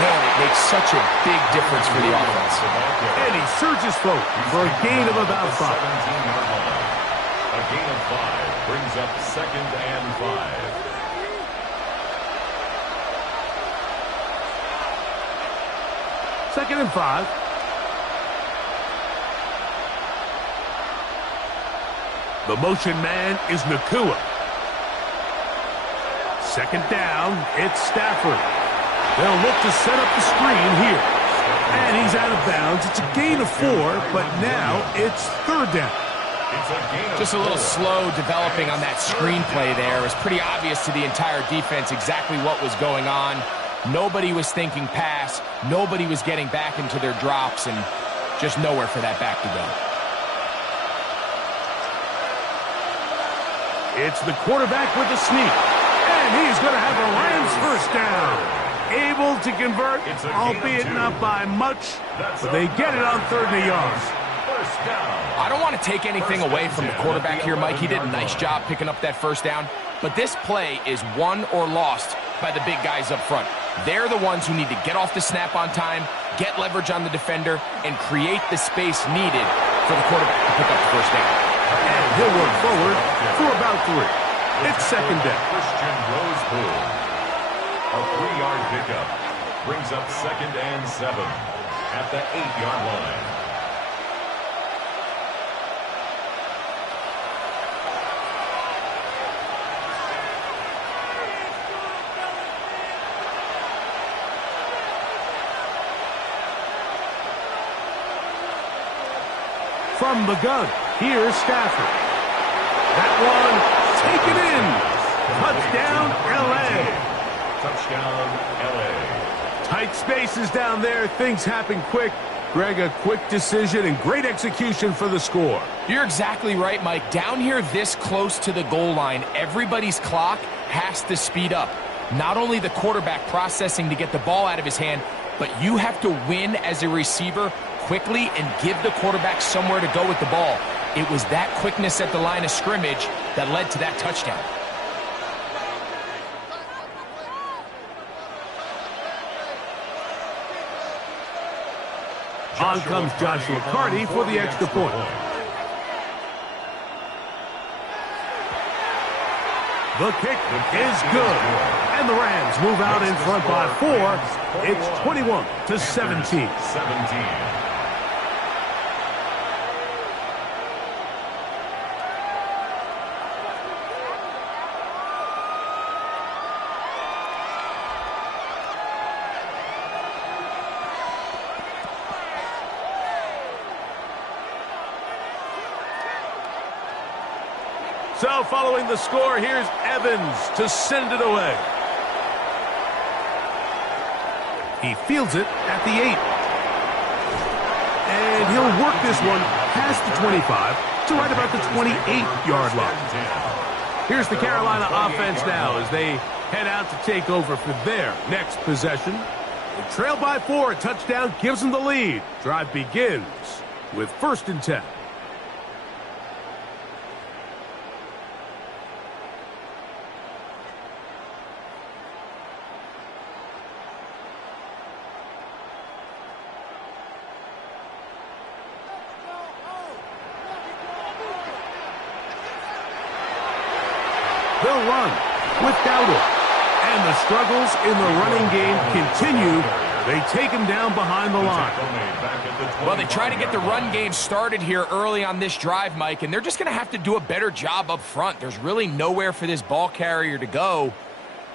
man, it makes such a big difference for the offense. And he surges forward for a gain of about 5. A gain of 5 brings up second and 5. Second and 5. The motion man is Nakua. Second down, it's Stafford. They'll look to set up the screen here. And he's out of bounds. It's a gain of 4, but now it's third down. Just a little slow developing on that screenplay there. It was pretty obvious to the entire defense exactly what was going on. Nobody was thinking pass. Nobody was getting back into their drops, and just nowhere for that back to go. It's the quarterback with the sneak. And he's going to have a Rams first down. Able to convert, albeit not by much, but they get it on third and a yard. I don't want to take anything away from the quarterback here, Mike. He did a nice job picking up that first down. But this play is won or lost by the big guys up front. They're the ones who need to get off the snap on time, get leverage on the defender, and create the space needed for the quarterback to pick up the first down. And he'll work forward for about 3. It's second down. Christian Rosepool. A 3-yard pickup brings up second and 7 at the 8-yard line. From the gun, here's Stafford. That one, taken in. Touchdown, L.A. Touchdown, L.A. Tight spaces down there. Things happen quick. Greg, a quick decision and great execution for the score. You're exactly right, Mike. Down here this close to the goal line, everybody's clock has to speed up. Not only the quarterback processing to get the ball out of his hand, but you have to win as a receiver quickly and give the quarterback somewhere to go with the ball. It was that quickness at the line of scrimmage that led to that touchdown. On comes Joshua Carty for the extra point. The kick is good. And the Rams move out in front by 4. It's 21-17. So following the score, here's Evans to send it away. He fields it at the 8. And he'll work this one past the 25 to right about the 28-yard line. Here's the Carolina offense now as they head out to take over for their next possession. They trail by 4. A touchdown gives them the lead. Drive begins with 1st and 10. They'll run with Dowdle. And the struggles in the running game continue. They take him down behind the line. Well, they try to get the run game started here early on this drive, Mike, and they're just going to have to do a better job up front. There's really nowhere for this ball carrier to go.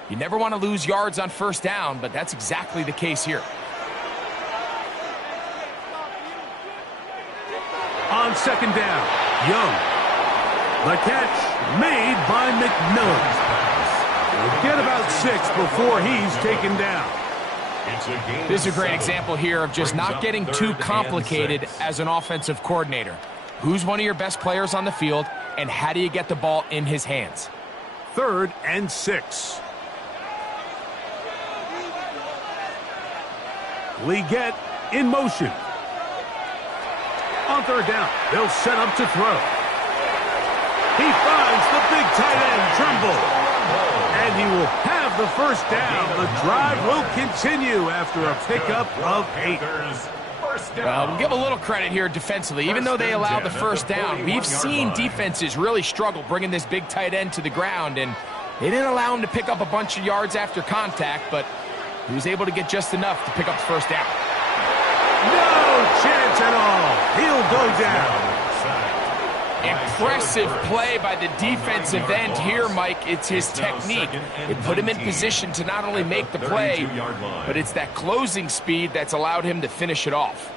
You never want to lose yards on 1st down, but that's exactly the case here. On 2nd down, Young. The catch made by McMillan. He'll get about 6 before he's taken down. This is a great example here of just not getting too complicated as an offensive coordinator. Who's one of your best players on the field, and how do you get the ball in his hands? 3rd and 6. Leggett in motion. On 3rd down, they'll set up to throw. He finds the big tight end, Tremble. And he will have the 1st down. The drive will continue after a pickup of 8. Well, we'll give a little credit here defensively. Even though they allowed the 1st down, we've seen defenses really struggle bringing this big tight end to the ground, and they didn't allow him to pick up a bunch of yards after contact, but he was able to get just enough to pick up the 1st down. No chance at all. He'll go down. Impressive play by the defensive end here, Mike. It's his technique. It put him in position to not only make the play, but it's that closing speed that's allowed him to finish it off.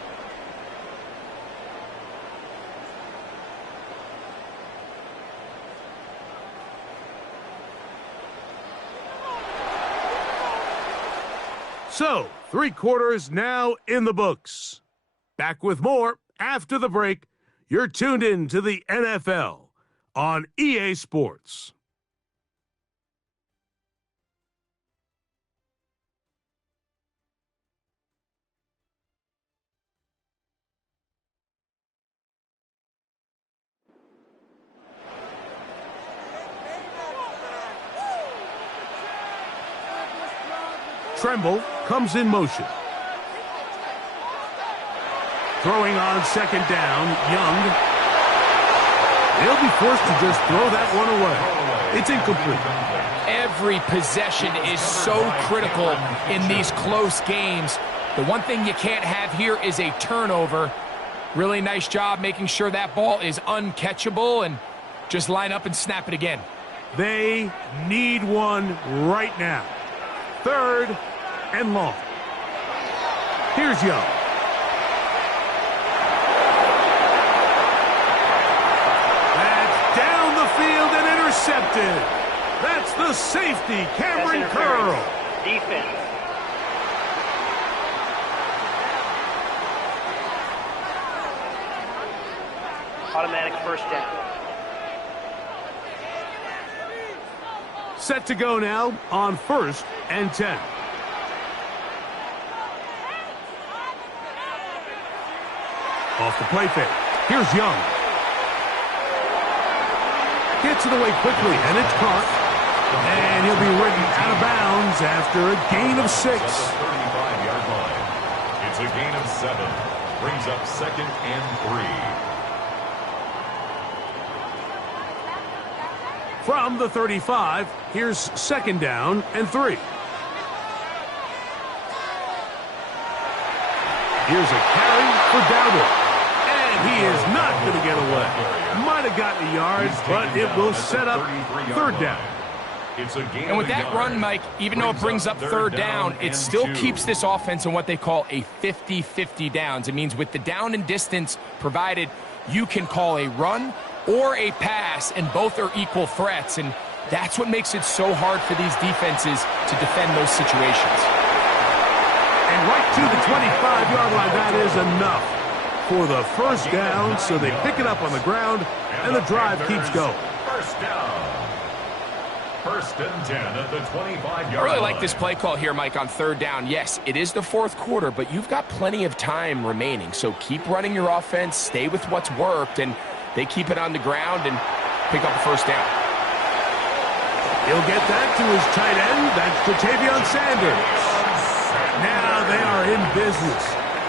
So, 3 quarters now in the books. Back with more after the break. You're tuned in to the NFL on EA Sports. Tremble comes in motion. Throwing on 2nd down, Young. They'll be forced to just throw that one away. It's incomplete. Every possession is so critical in these close games. The one thing you can't have here is a turnover. Really nice job making sure that ball is uncatchable, and just line up and snap it again. They need one right now. 3rd and long. Here's Young. Field and intercepted. That's the safety, Cameron Curl. Defense. Automatic 1st down. Set to go now on 1st and 10. Off the play fake. Here's Young. Gets it away quickly, and it's caught. And he'll be ridden out of bounds after a gain of 6. /35 line. It's a gain of 7. Brings up 2nd and 3. From the 35, here's second down and 3. Here's a carry for Dowdle. And he is not going to get away. Might have gotten the yards, but it will set up third down. And with that run, Mike, even though it brings up third down, it still keeps this offense in what they call a 50-50 downs. It means with the down and distance provided, you can call a run or a pass, and both are equal threats. And that's what makes it so hard for these defenses to defend those situations. And right to the 25-yard line, that is enough for the first down. So they pick it up on the ground, and the drive keeps going. First down. First and 10 at the 25-yard line. I really like this play call here, Mike, on third down. Yes, it is the fourth quarter, but you've got plenty of time remaining. So keep running your offense, stay with what's worked, and they keep it on the ground and pick up the first down. He'll get that to his tight end. That's Ja'Tavion Sanders. Now they are in business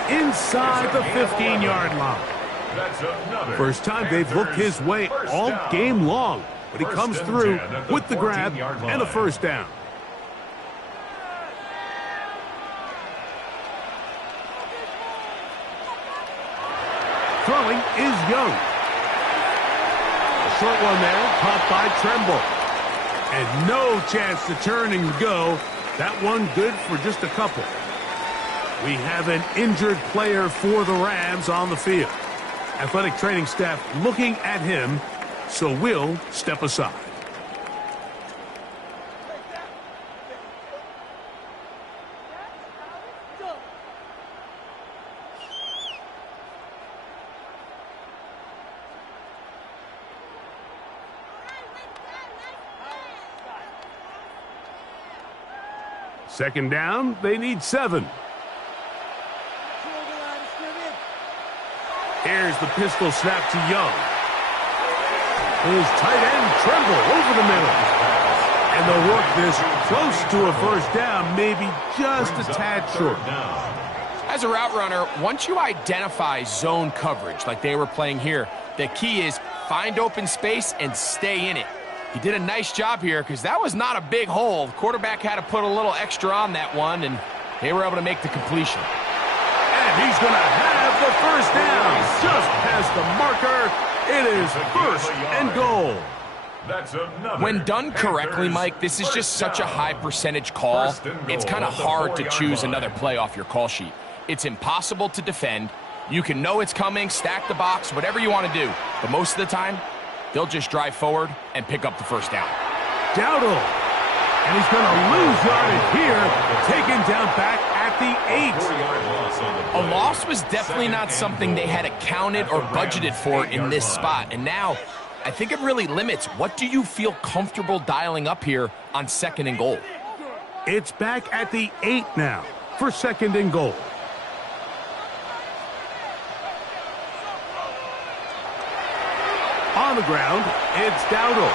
inside the 15-yard line. First time they've looked his way all game long. But he comes through with the grab and a first down. Throwing is Young. A short one there, caught by Tremble. And no chance to turn and go. That one good for just a couple. We have an injured player for the Rams on the field. Athletic training staff looking at him. So we'll step aside. Second down, they need 7. Here's the pistol snap to Young. His tight end Tremble over the middle. And they'll work this close to a first down, maybe just a tad short. As a route runner, once you identify zone coverage like they were playing here, the key is find open space and stay in it. He did a nice job here because that was not a big hole. The quarterback had to put a little extra on that one, and they were able to make the completion. And he's going to have the first down just past the marker. It is first and goal. When done correctly, Mike, this is just such a high percentage call. It's kind of hard to choose another play off your call sheet. It's impossible to defend. You can know it's coming, stack the box, whatever you want to do. But most of the time, they'll just drive forward and pick up the first down. Dowdle. And he's going to lose yardage here, taken down back at the 8. A loss was definitely not something they had accounted or budgeted for in this spot. And now, I think it really limits what do you feel comfortable dialing up here on second and goal. It's back at the 8 now for second and goal. On the ground, it's Dowdle.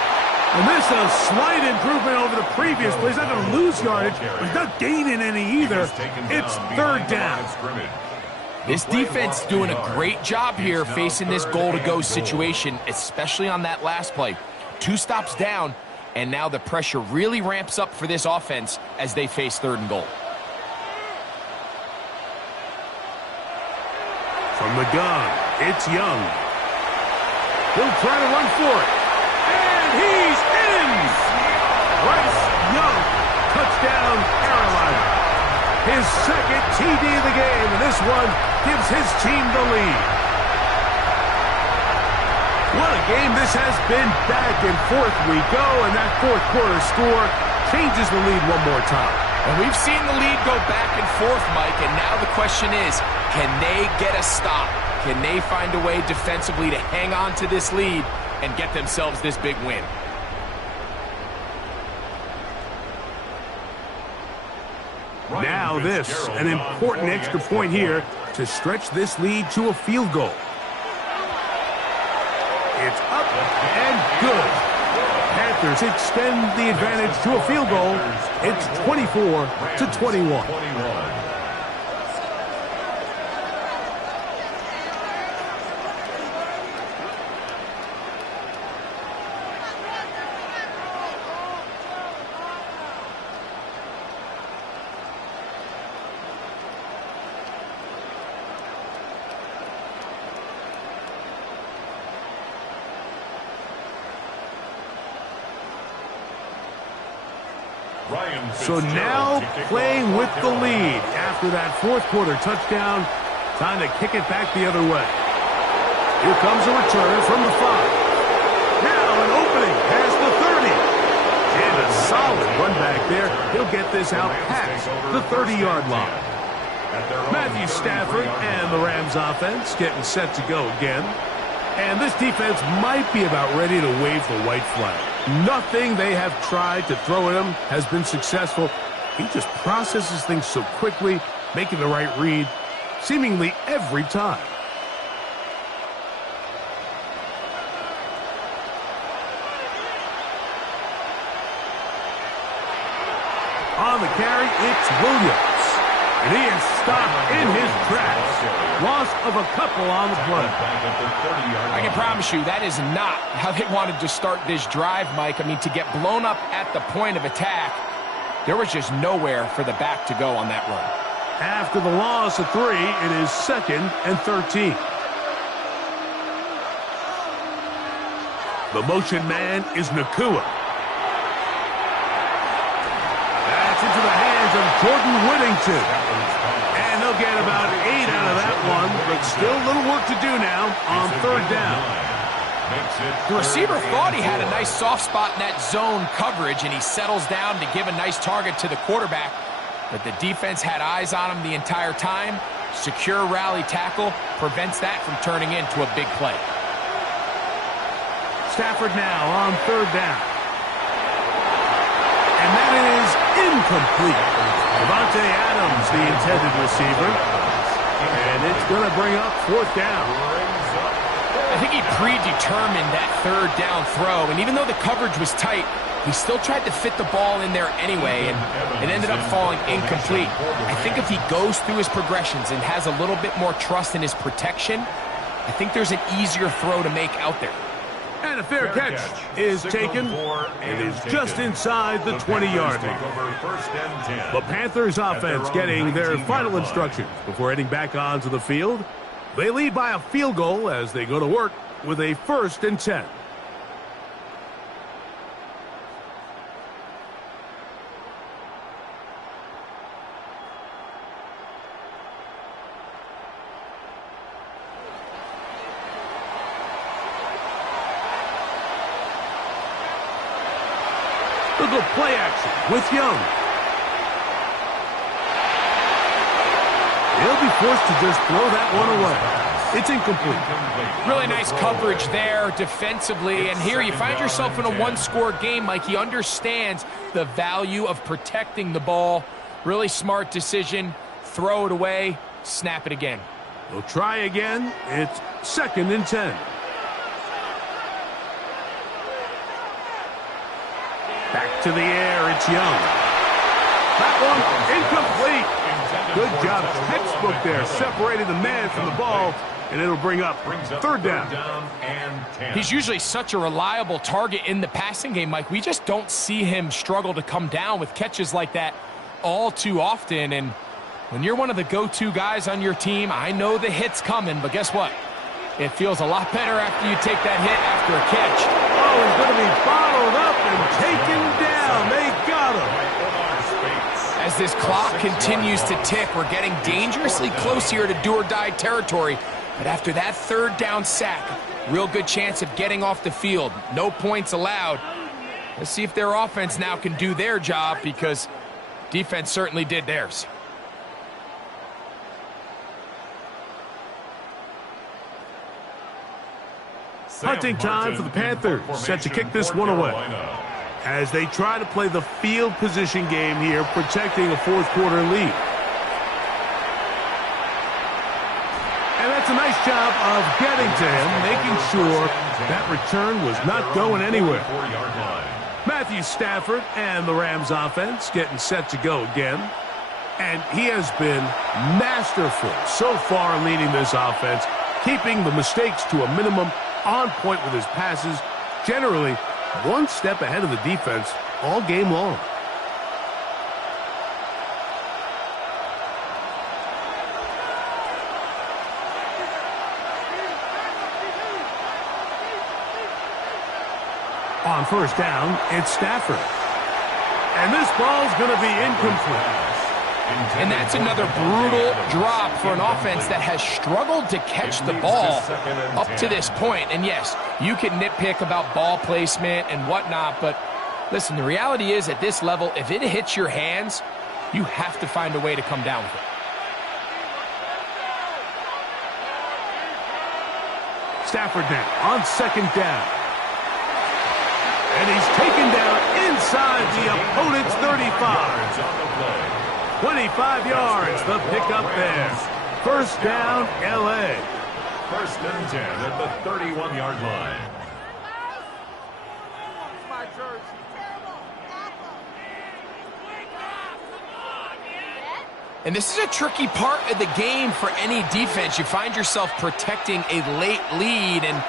And this is a slight improvement over the previous play. He's not going to lose yardage, but he's not gaining any either. It's third down. This defense doing a great job here facing this goal-to-go situation, especially on that last play. 2 stops down, and now the pressure really ramps up for this offense as they face third and goal. From the gun, it's Young. He'll try to run for it. And he's in! Bryce Young, touchdown, Carolina. His second TD of the game, and this one gives his team the lead. What a game this has been. Back and forth we go, and that fourth quarter score changes the lead one more time. And we've seen the lead go back and forth, Mike, and now the question is, can they get a stop? Can they find a way defensively to hang on to this lead and get themselves this big win? Now this, an important extra point here to stretch this lead to a field goal. It's up and good. Panthers extend the advantage to a field goal. It's 24-21. So now playing with the lead after that fourth quarter touchdown. Time to kick it back the other way. Here comes a return from the 5. Now an opening past the 30. And a solid run back there. He'll get this out past the 30-yard line. Matthew Stafford and the Rams offense getting set to go again. And this defense might be about ready to wave the white flag. Nothing they have tried to throw at him has been successful. He just processes things so quickly, making the right read seemingly every time. On the carry, it's Williams. And he is stopped in his tracks. Loss of a couple on the play. I can promise you that is not how they wanted to start this drive, Mike. I mean, to get blown up at the point of attack, there was just nowhere for the back to go on that run. After the loss of 3, it is 2nd and 13. The motion man is Nakua. That's into the hands of Jordan Whittington. And they'll get about 8 out of that one, but still a little work to do now on 3rd down. The receiver thought he had a nice soft spot in that zone coverage, and he settles down to give a nice target to the quarterback. But the defense had eyes on him the entire time. Secure rally tackle prevents that from turning into a big play. Stafford now on 3rd down. And that is incomplete. Devontae Adams, the intended receiver. And it's going to bring up 4th down. I think he predetermined that 3rd down throw, and even though the coverage was tight, he still tried to fit the ball in there anyway, and it ended up falling incomplete. I think if he goes through his progressions and has a little bit more trust in his protection, I think there's an easier throw to make out there. And a fair catch is taken. It is just inside the 20-yard line. The Panthers offense getting their final instructions before heading back onto the field. They lead by a field goal as they go to work with a 1st and 10. Look at play action with Young. He'll be forced to just throw that one away. It's incomplete. Really nice coverage there defensively. And here you find yourself in a one-score game, Mike. He understands the value of protecting the ball. Really smart decision. Throw it away. Snap it again. They'll try again. It's 2nd and 10. Back to the air, it's Young. That one incomplete. Good job, textbook there. Separated the man from the ball, and it'll bring up 3rd down. He's usually such a reliable target in the passing game, Mike. We just don't see him struggle to come down with catches like that all too often. And when you're one of the go-to guys on your team, I know the hit's coming, but guess what? It feels a lot better after you take that hit after a catch. Oh, he's going to be bottled up and taken down. They got him. As this clock continues to tick, we're getting dangerously close here to do-or-die territory. But after that 3rd down sack, real good chance of getting off the field. No points allowed. Let's see if their offense now can do their job, because defense certainly did theirs. Hunting time for the Panthers, set to kick this one away. As they try to play the field position game here, protecting a 4th quarter lead. And that's a nice job of getting to him, making sure that return was not going anywhere. Matthew Stafford and the Rams offense getting set to go again. And he has been masterful so far in leading this offense, keeping the mistakes to a minimum, on point with his passes, generally one step ahead of the defense all game long. On 1st down, it's Stafford. And this ball's going to be incomplete. And that's another brutal drop for an offense that has struggled to catch the ball up to this point. And yes, you can nitpick about ball placement and whatnot, but listen, the reality is at this level, if it hits your hands, you have to find a way to come down with it. Stafford now on second down. And he's taken down inside the opponent's 35. 25 yards, the pickup there. First down, L.A. First and 10 at the 31-yard line. And this is a tricky part of the game for any defense. You find yourself protecting a late lead, and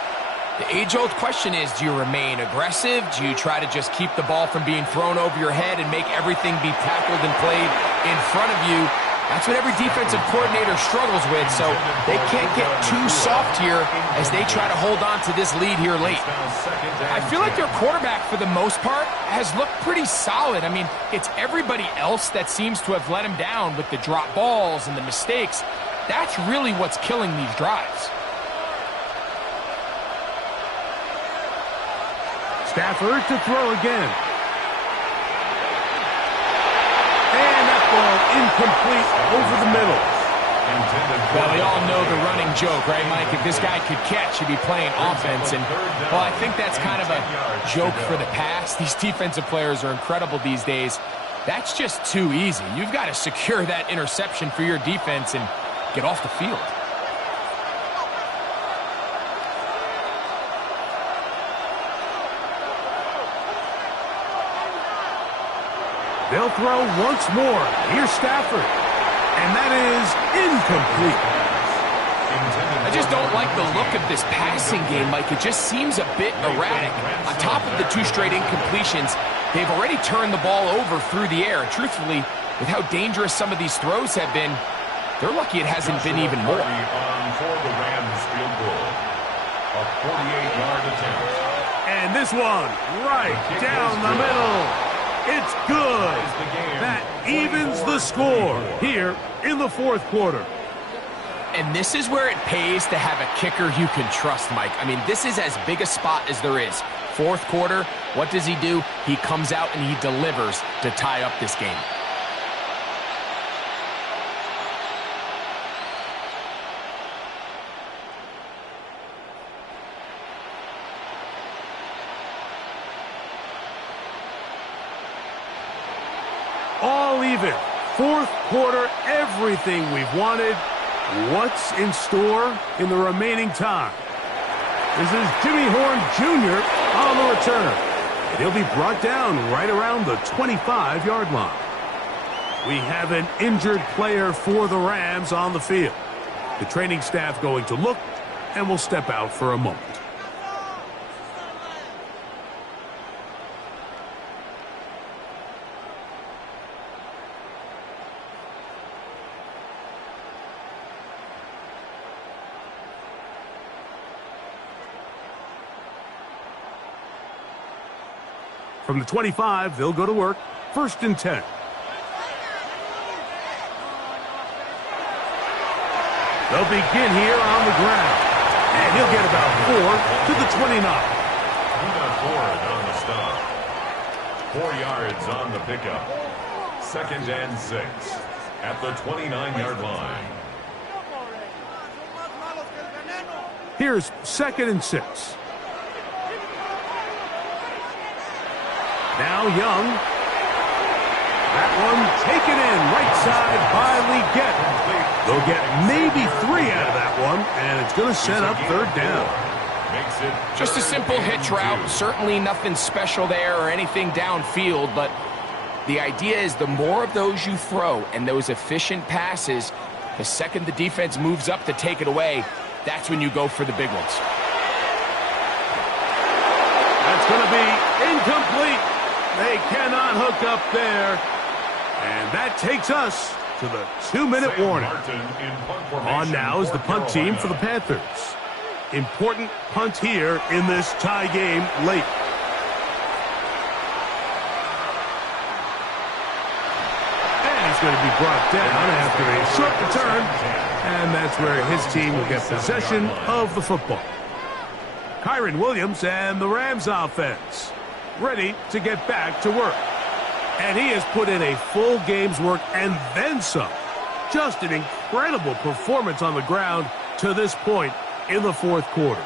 the age-old question is, do you remain aggressive? Do you try to just keep the ball from being thrown over your head and make everything be tackled and played in front of you? That's what every defensive coordinator struggles with, so they can't get too soft here as they try to hold on to this lead here late. I feel like their quarterback, for the most part, has looked pretty solid. I mean, it's everybody else that seems to have let him down with the drop balls and the mistakes. That's really what's killing these drives. Stafford to throw again. And that ball incomplete over the middle. Well, we all know the running joke, right, Mike? If this guy could catch, he'd be playing offense. And, well, I think that's kind of a joke for the past. These defensive players are incredible these days. That's just too easy. You've got to secure that interception for your defense and get off the field. They'll throw once more. Here's Stafford. And that is incomplete. I just don't like the look of this passing game, Mike. It just seems a bit erratic. On top of the 2 straight incompletions, they've already turned the ball over through the air. And truthfully, with how dangerous some of these throws have been, they're lucky it hasn't been even more. For the Rams field goal. A 48-yard attempt. And this one right down the middle. It's good. That evens the score here in the fourth quarter. And this is where it pays to have a kicker you can trust, Mike. I mean, this is as big a spot as there is. Fourth quarter, what does he do? He comes out and he delivers to tie up this game. All even. Fourth quarter, everything we've wanted. What's in store in the remaining time? This is Jimmy Horn Jr. on the return. And he'll be brought down right around the 25-yard line. We have an injured player for the Rams on the field. The training staff going to look and will step out for a moment. From the 25, they'll go to work. First and 10. They'll begin here on the ground. And he'll get about 4 to the 29. He got Ford on the stop. 4 yards on the pickup. Second and 6 at the 29-yard line. Here's second and 6. Now Young. That one taken in right side by Leggett. They'll get maybe 3 out of that one, and it's going to set up third down. Just a simple hitch route. Certainly nothing special there or anything downfield, but the idea is the more of those you throw and those efficient passes, the second the defense moves up to take it away, that's when you go for the big ones. That's going to be incomplete. They cannot hook up there. And that takes us to the 2-minute warning. On now is the punt team for the Panthers. Important punt here in this tie game late. That's going to be brought down after a short return, and that's where his team will get possession of the football. Kyron Williams and the Rams offense ready to get back to work. And he has put in a full game's work and then some. Just an incredible performance on the ground to this point in the fourth quarter.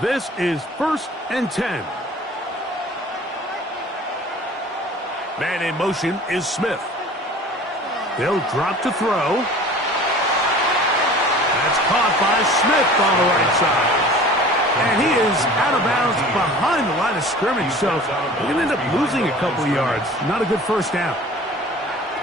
This is 1st and 10. Man in motion is Smith. They'll drop to throw. That's caught by Smith on the right side. And he is out of bounds behind the line of scrimmage, so they're going to end up losing a couple of yards. Not a good first down.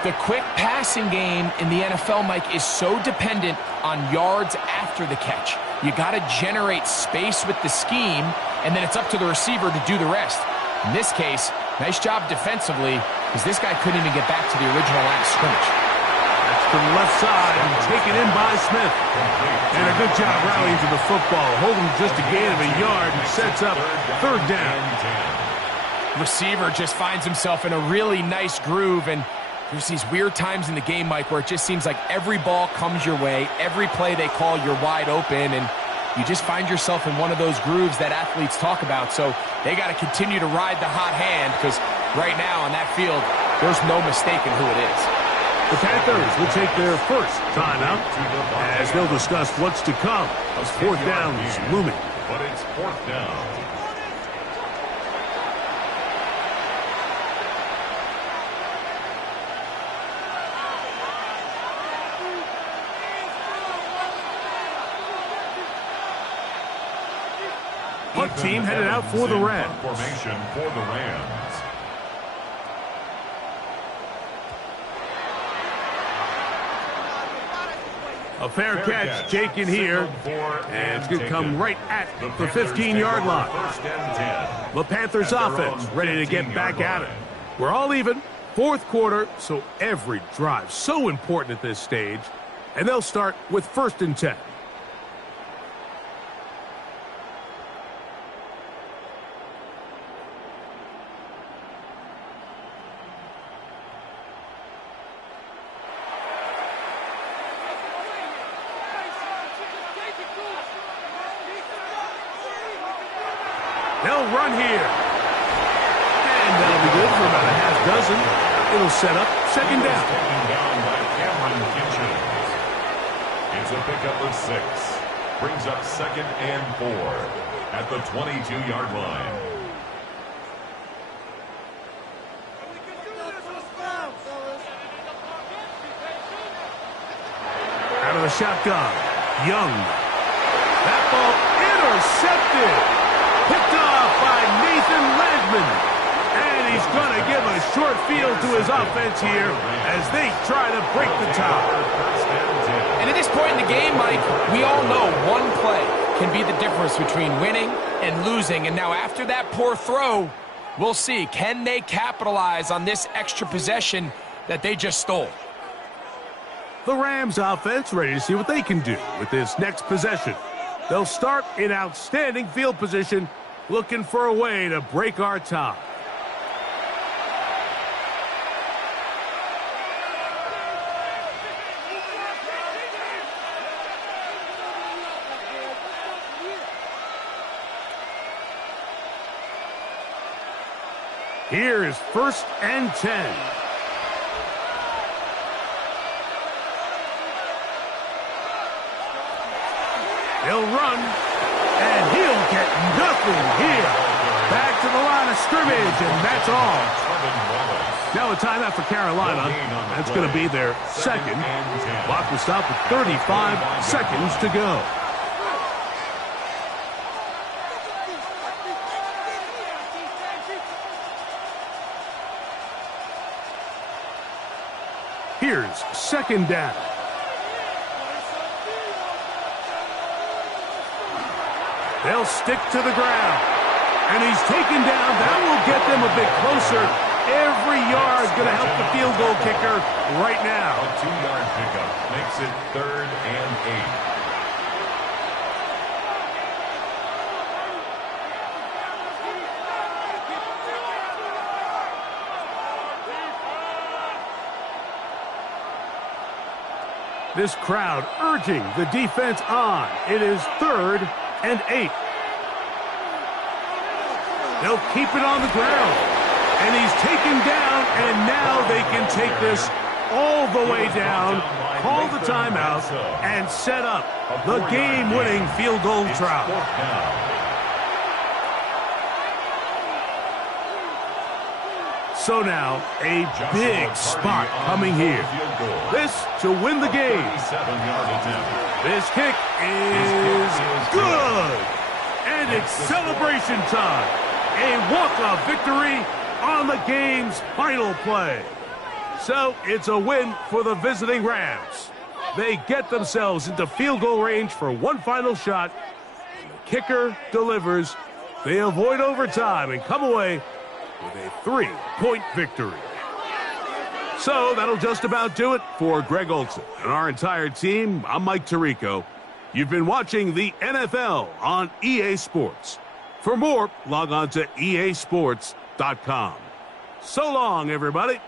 The quick passing game in the NFL, Mike, is so dependent on yards after the catch. You got to generate space with the scheme, and then it's up to the receiver to do the rest. In this case, nice job defensively, because this guy couldn't even get back to the original line of scrimmage. That's to the left side and taken in by Smith. And a good job rallying to the football, holding just a gain of a yard and sets up 3rd down. Receiver just finds himself in a really nice groove, and there's these weird times in the game, Mike, where it just seems like every ball comes your way, every play they call, you're wide open, and you just find yourself in one of those grooves that athletes talk about. So they got to continue to ride the hot hand, because right now on that field, there's no mistaking who it is. The Panthers will take their first timeout as they'll discuss what's to come as 4th down is looming. But it's 4th down. Punt team headed out for the Rams. Formation for the Rams. A fair catch taken here, and it's going to come right at the 15-yard line. The Panthers offense ready to get back at it. We're all even, 4th quarter, so every drive so important at this stage, and they'll start with 1st and 10. They'll run here. And that'll be good for about a half dozen. It'll set up 2nd down. It's a pickup of 6. Brings up 2nd and 4 at the 22-yard line. Out of the shotgun. Young. That ball intercepted. Picked off by Nathan Landman. And he's going to give a short field to his offense here as they try to break the tie. And at this point in the game, Mike, we all know one play can be the difference between winning and losing. And now after that poor throw, we'll see, can they capitalize on this extra possession that they just stole? The Rams offense ready to see what they can do with this next possession. They'll start in outstanding field position, looking for a way to break our tie. Here is 1st and 10. He'll run, and he'll get nothing here. Back to the line of scrimmage, and that's all. Now a timeout for Carolina. That's going to be their 2nd. Clock will stop with 35 seconds to go. Here's 2nd down. They'll stick to the ground. And he's taken down. That will get them a bit closer. Every yard going to help the field goal kicker right now. A 2-yard pickup makes it 3rd and 8. This crowd urging the defense on. It is 3rd and 8. They'll keep it on the ground. And he's taken down, and now they can take this all the way down, call the timeout, and set up the game-winning field goal try. So now, a big spot coming here. This to win the game. This kick is good. And it's celebration time. A walk-off victory on the game's final play. So it's a win for the visiting Rams. They get themselves into field goal range for one final shot. And the kicker delivers. They avoid overtime and come away with a 3-point victory. So that'll just about do it for Greg Olson and our entire team. I'm Mike Tirico. You've been watching the NFL on EA Sports. For more, log on to easports.com. So long, everybody.